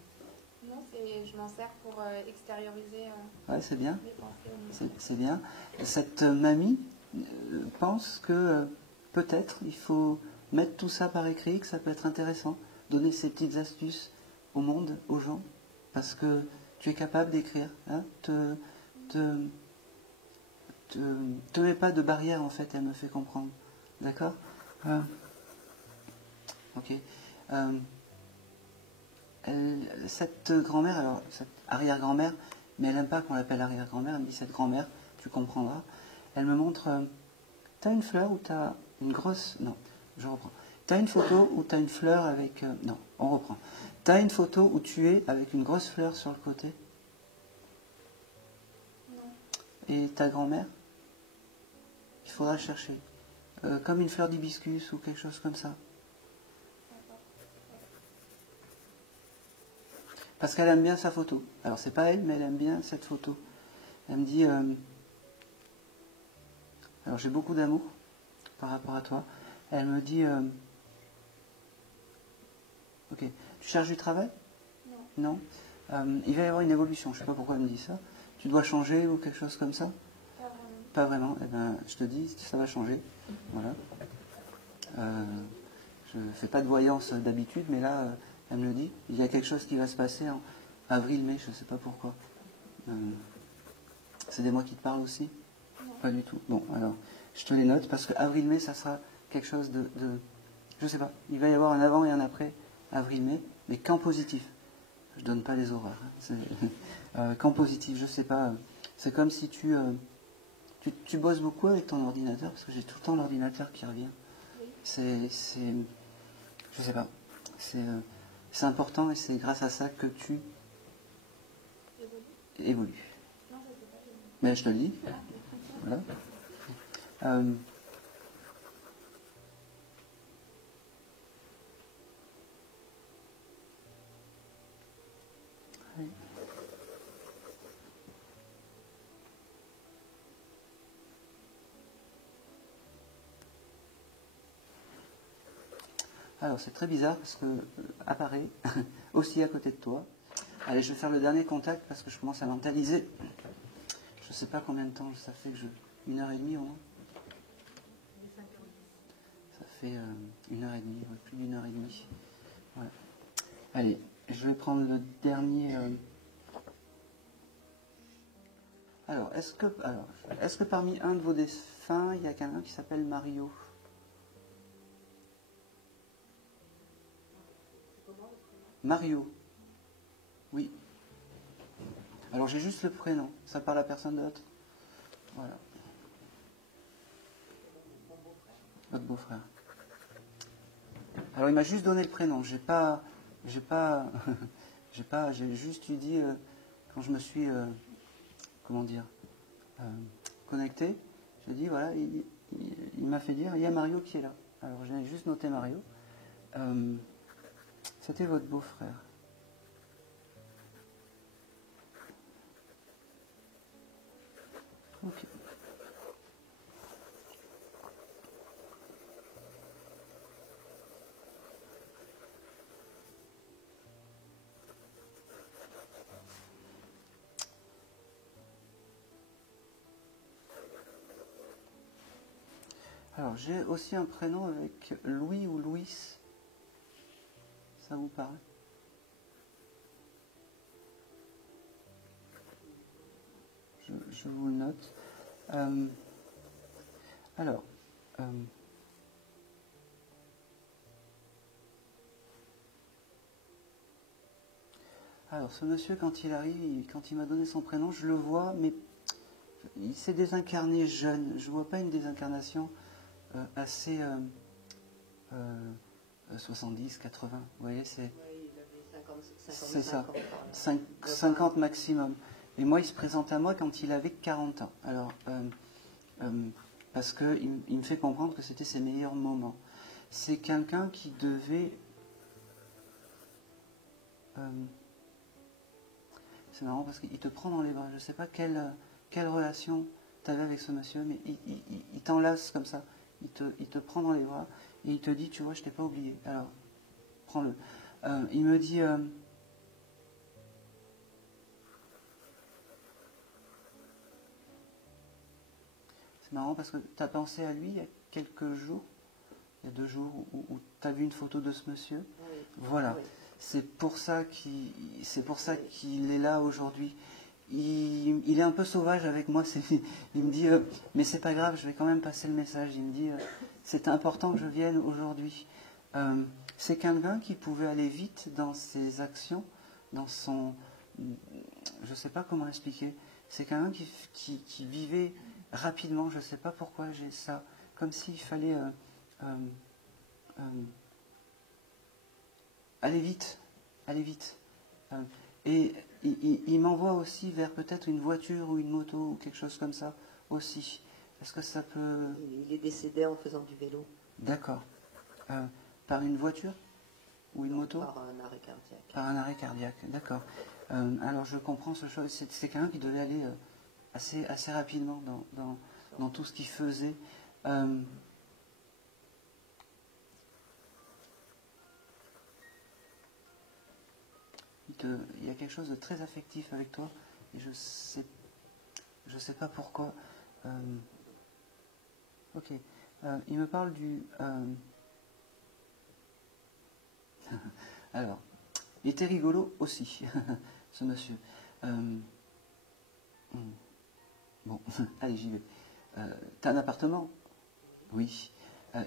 Non, je m'en sers pour extérioriser Ouais, c'est bien. mes pensées. C'est bien. Cette mamie pense que peut-être il faut mettre tout ça par écrit, que ça peut être intéressant, donner ces petites astuces au monde, aux gens, parce que tu es capable d'écrire. Hein, te mets pas de barrière, en fait, elle me fait comprendre. D'accord? Ok. Cette grand-mère, alors cette arrière-grand-mère, mais elle n'aime pas qu'on l'appelle arrière-grand-mère, elle me dit cette grand-mère, tu comprendras. Elle me montre, t'as une fleur ou t'as une grosse... Non, je reprends. T'as une photo où t'as une fleur avec... non, on reprend. T'as une photo où tu es avec une grosse fleur sur le côté? Non. Et ta grand-mère? Il faudra chercher. Comme une fleur d'hibiscus ou quelque chose comme ça. Parce qu'elle aime bien sa photo. Alors c'est pas elle, mais elle aime bien cette photo. Elle me dit, alors j'ai beaucoup d'amour par rapport à toi. Elle me dit, ok, tu cherches du travail? Non. Non. Il va y avoir une évolution, je ne sais pas pourquoi elle me dit ça. Tu dois changer ou quelque chose comme ça? Pas vraiment. Pas vraiment. Eh ben, je te dis, ça va changer. Voilà. Je ne fais pas de voyance d'habitude, mais là, elle me le dit. Il y a quelque chose qui va se passer en avril-mai, je ne sais pas pourquoi. C'est des mois qui te parlent aussi? Non. Pas du tout. Bon, alors, je te les note, parce que avril-mai, ça sera quelque chose de... Je ne sais pas. Il va y avoir un avant et un après avril-mai, mais qu'en positif. Je ne donne pas les horaires. Hein. Qu'en positif, je ne sais pas. C'est comme si tu bosses beaucoup avec ton ordinateur, parce que j'ai tout le temps l'ordinateur qui revient. Oui. Je sais pas. C'est important et c'est grâce à ça que tu évolues. Non, je sais pas. Mais je te le dis. Voilà. Oui. Alors c'est très bizarre parce que apparaît aussi à côté de toi. Allez, je vais faire le dernier contact parce que je commence à mentaliser. Je ne sais pas combien de temps ça fait que je... 1h30 au moins. Ça fait 1h30, plus d'1h30. Voilà. Allez, je vais prendre le dernier. Alors, est-ce que parmi un de vos défunts, il y a quelqu'un qui s'appelle Mario? Mario. Oui. Alors j'ai juste le prénom. Ça parle à personne d'autre. Voilà. Votre beau-frère. Alors il m'a juste donné le prénom. J'ai juste eu dit quand je me suis, connecté. J'ai dit voilà, il m'a fait dire il y a Mario qui est là. Alors j'ai juste noté Mario. C'était votre beau-frère. Ok. Alors, j'ai aussi un prénom avec Louis ou Louis. Ça vous parle? Je vous le note. Alors, ce monsieur, quand il arrive, quand il m'a donné son prénom, je le vois, mais il s'est désincarné jeune. Je ne vois pas une désincarnation assez 70, 80. Vous voyez, c'est ça, 50 maximum. Et moi, il se présente à moi quand il avait 40 ans. Alors, parce qu'il me fait comprendre que c'était ses meilleurs moments. C'est quelqu'un qui devait... c'est marrant parce qu'il te prend dans les bras. Je ne sais pas quelle relation tu avais avec ce monsieur, mais il t'enlace comme ça. Il te prend dans les bras et il te dit, tu vois, je t'ai pas oublié. Alors, prends-le. Il me dit... c'est marrant parce que tu as pensé à lui il y a quelques jours, il y a 2 jours, où tu as vu une photo de ce monsieur. Oui. Voilà. Oui. C'est pour ça qu'il est là aujourd'hui. Il est un peu sauvage avec moi. Il me dit, mais c'est pas grave, je vais quand même passer le message. Il me dit, c'est important que je vienne aujourd'hui. C'est quelqu'un qui pouvait aller vite dans ses actions, dans son... Je ne sais pas comment expliquer. C'est quelqu'un qui vivait rapidement, je ne sais pas pourquoi j'ai ça. Comme s'il fallait... aller vite, et il m'envoie aussi vers peut-être une voiture ou une moto ou quelque chose comme ça aussi. Est-ce que ça peut... Il est décédé en faisant du vélo. D'accord. Par une voiture ou une moto? Par un arrêt cardiaque. Par un arrêt cardiaque, d'accord. Alors je comprends ce chose. C'est quelqu'un qui devait aller assez rapidement dans tout ce qu'il faisait. Il y a quelque chose de très affectif avec toi et je sais pas pourquoi. Ok. Il me parle du... Alors, il était rigolo aussi, ce monsieur. Bon, allez, j'y vais. T'as un appartement? Oui.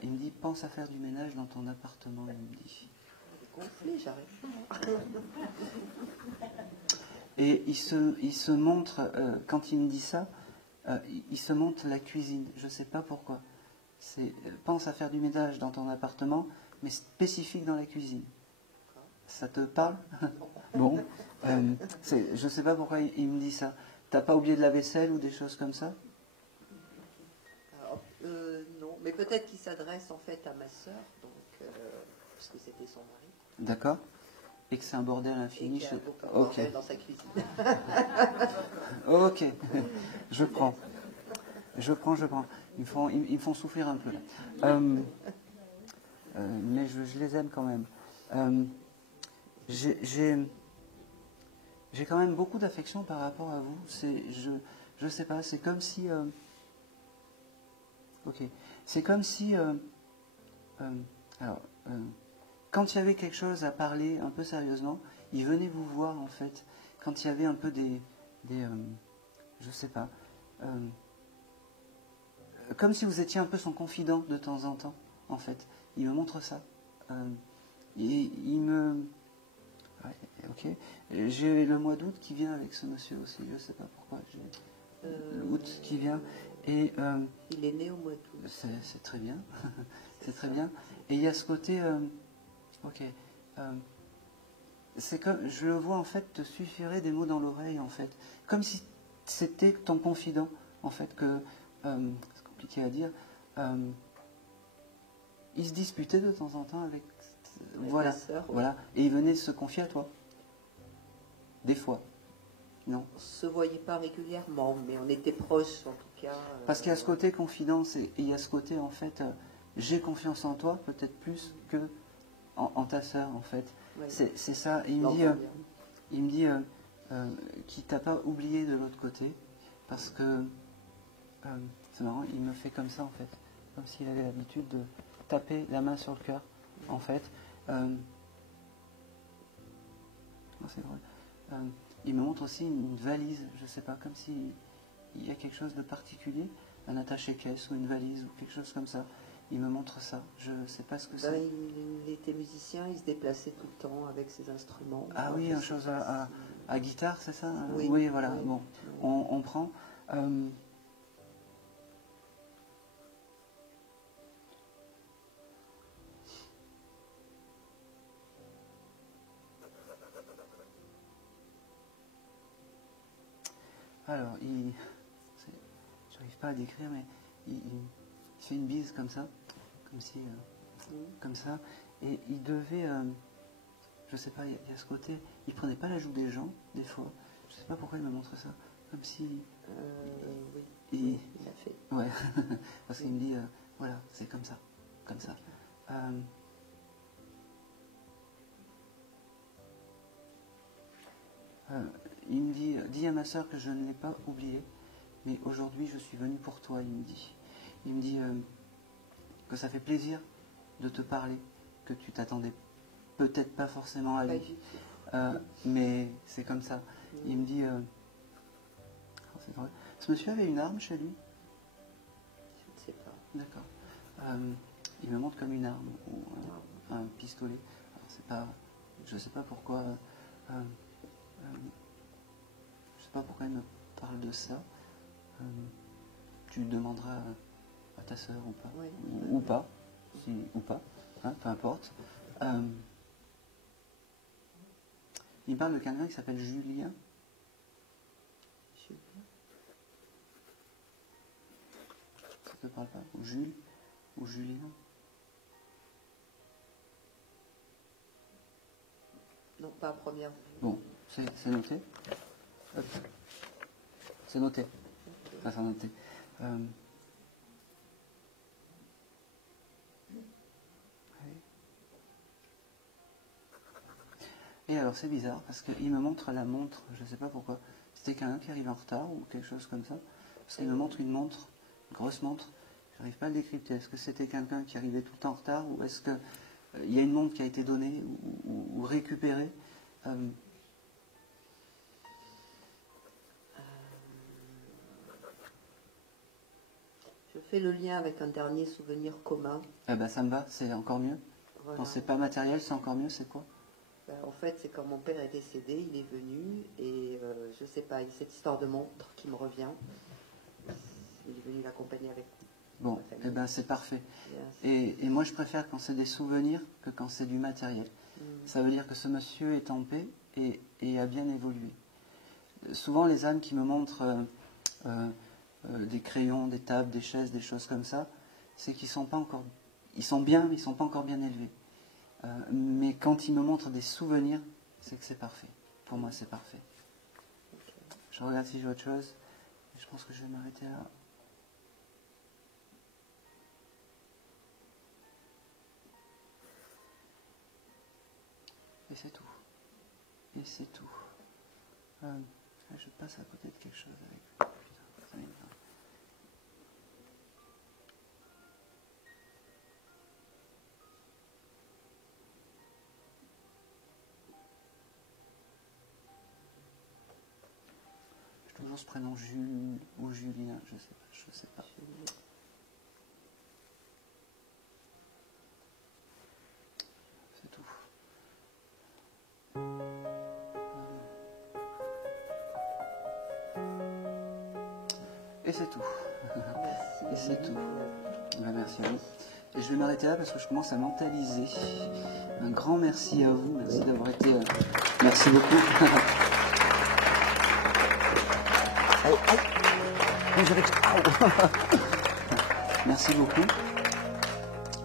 Il me dit, pense à faire du ménage dans ton appartement, il me dit. Gonflé, j'arrive. Et il se montre, quand il me dit ça, il se montre la cuisine. Je ne sais pas pourquoi. C'est pense à faire du ménage dans ton appartement, mais spécifique dans la cuisine. Ça te parle? Bon. Je ne sais pas pourquoi il me dit ça. T'as pas oublié de la vaisselle ou des choses comme ça? Alors, non, mais peut-être qu'il s'adresse en fait à ma sœur, donc, parce que c'était son mari. D'accord. Et que c'est un bordel infini. Et qu'il y a beaucoup de bordel dans sa cuisine. Ok. Je prends. Ils me font souffrir un peu là. Mais je les aime quand même. J'ai quand même beaucoup d'affection par rapport à vous. Je sais pas, c'est comme si... ok. C'est comme si... quand il y avait quelque chose à parler un peu sérieusement, il venait vous voir en fait. Quand il y avait un peu je sais pas. Comme si vous étiez un peu son confident de temps en temps, en fait. Il me montre ça. Il me... Ouais, ok. J'ai le mois d'août qui vient avec ce monsieur aussi. Je sais pas pourquoi. J'ai l'août qui vient. Et, il est né au mois d'août. C'est très bien. C'est très bien. Et il y a ce côté... ok. C'est comme... Je le vois en fait te suffire des mots dans l'oreille, en fait. Comme si c'était ton confident, en fait. Que... c'est compliqué à dire. Il se disputait de temps en temps avec avec voilà, ma sœur. voilà. Et il venait se confier à toi. Des fois. Non. On se voyait pas régulièrement, mais on était proches en tout cas. Parce qu'il y a ce côté confidence et il y a ce côté, en fait, j'ai confiance en toi, peut-être plus que en ta sœur, en fait. Ouais. C'est ça. Et il me dit qu'il t'a pas oublié de l'autre côté, parce que, c'est marrant, il me fait comme ça, en fait. Comme s'il avait l'habitude de taper la main sur le cœur, en fait. Non, c'est drôle. Il me montre aussi une valise, je sais pas, comme s'il y a quelque chose de particulier, un attaché-caisse ou une valise ou quelque chose comme ça. Il me montre ça, je sais pas ce que c'est. Il était musicien, il se déplaçait tout le temps avec ses instruments. Ah oui, une chose à guitare, c'est ça? Oui, voilà, oui. bon, on prend. Alors, j'arrive pas à décrire, mais il fait une bise comme ça, comme si, comme ça, et il devait, je sais pas, il y a ce côté, il prenait pas la joue des gens, des fois, je sais pas pourquoi il me montre ça, comme si... Oui, il a fait. Ouais, parce qu'il me dit, voilà, c'est comme ça, comme ça. Il me dit, dis à ma soeur que je ne l'ai pas oubliée, mais aujourd'hui je suis venu pour toi, il me dit. Il me dit que ça fait plaisir de te parler, que tu t'attendais peut-être pas forcément à lui, mais c'est comme ça. Il me dit, c'est drôle. Ce monsieur avait une arme chez lui? Je ne sais pas. D'accord. Il me montre comme une arme, ou un pistolet. Alors, c'est pas, je sais pas pourquoi... je sais pas pourquoi il me parle de ça. Tu demanderas à ta sœur ou pas, Oui. ou pas, ou pas, hein, peu importe. Il parle de quelqu'un qui s'appelle Julien. Ça te parle pas? Ou Jules, ou Julien. Non, pas à première vue. Bon, c'est noté. Hop. C'est noté. Ça, c'est noté. Et alors c'est bizarre parce qu'il me montre la montre, je ne sais pas pourquoi. C'était quelqu'un qui arrive en retard ou quelque chose comme ça. Parce qu'il me montre une montre, une grosse montre. Je n'arrive pas à le décrypter. Est-ce que c'était quelqu'un qui arrivait tout le temps en retard ou est-ce qu'il y a une montre qui a été donnée ou récupérée? Je fais le lien avec un dernier souvenir commun. Eh ben ça me va, c'est encore mieux. Voilà. Quand c'est pas matériel, c'est encore mieux, c'est quoi? En fait, c'est quand mon père est décédé, il est venu et je sais pas, il y a cette histoire de montre qui me revient. Il est venu l'accompagner avec. Bon, eh ben c'est parfait. Et moi je préfère quand c'est des souvenirs que quand c'est du matériel. Ça veut dire que ce monsieur est en paix et a bien évolué. Souvent les âmes qui me montrent des crayons, des tables, des chaises, des choses comme ça, c'est qu'ils sont pas encore, ils sont bien, mais ils sont pas encore bien élevés. Mais quand ils me montrent des souvenirs, c'est que c'est parfait. Pour moi, c'est parfait. Je regarde si j'ai autre chose. Je pense que je vais m'arrêter là. Et c'est tout. Et c'est tout. Je passe à côté de quelque chose avec. Putain, ça m'énerve. J'ai toujours ce prénom Jules ou Julien, je sais pas. C'est tout. Et c'est tout. Et c'est tout. Ben, merci à vous. Et je vais m'arrêter là parce que je commence à mentaliser. Un grand merci à vous. Merci d'avoir été. Merci beaucoup. Aïe, aïe. Merci beaucoup.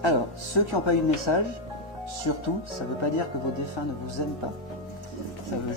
Alors, ceux qui n'ont pas eu de message, surtout, ça ne veut pas dire que vos défunts ne vous aiment pas. Ça veut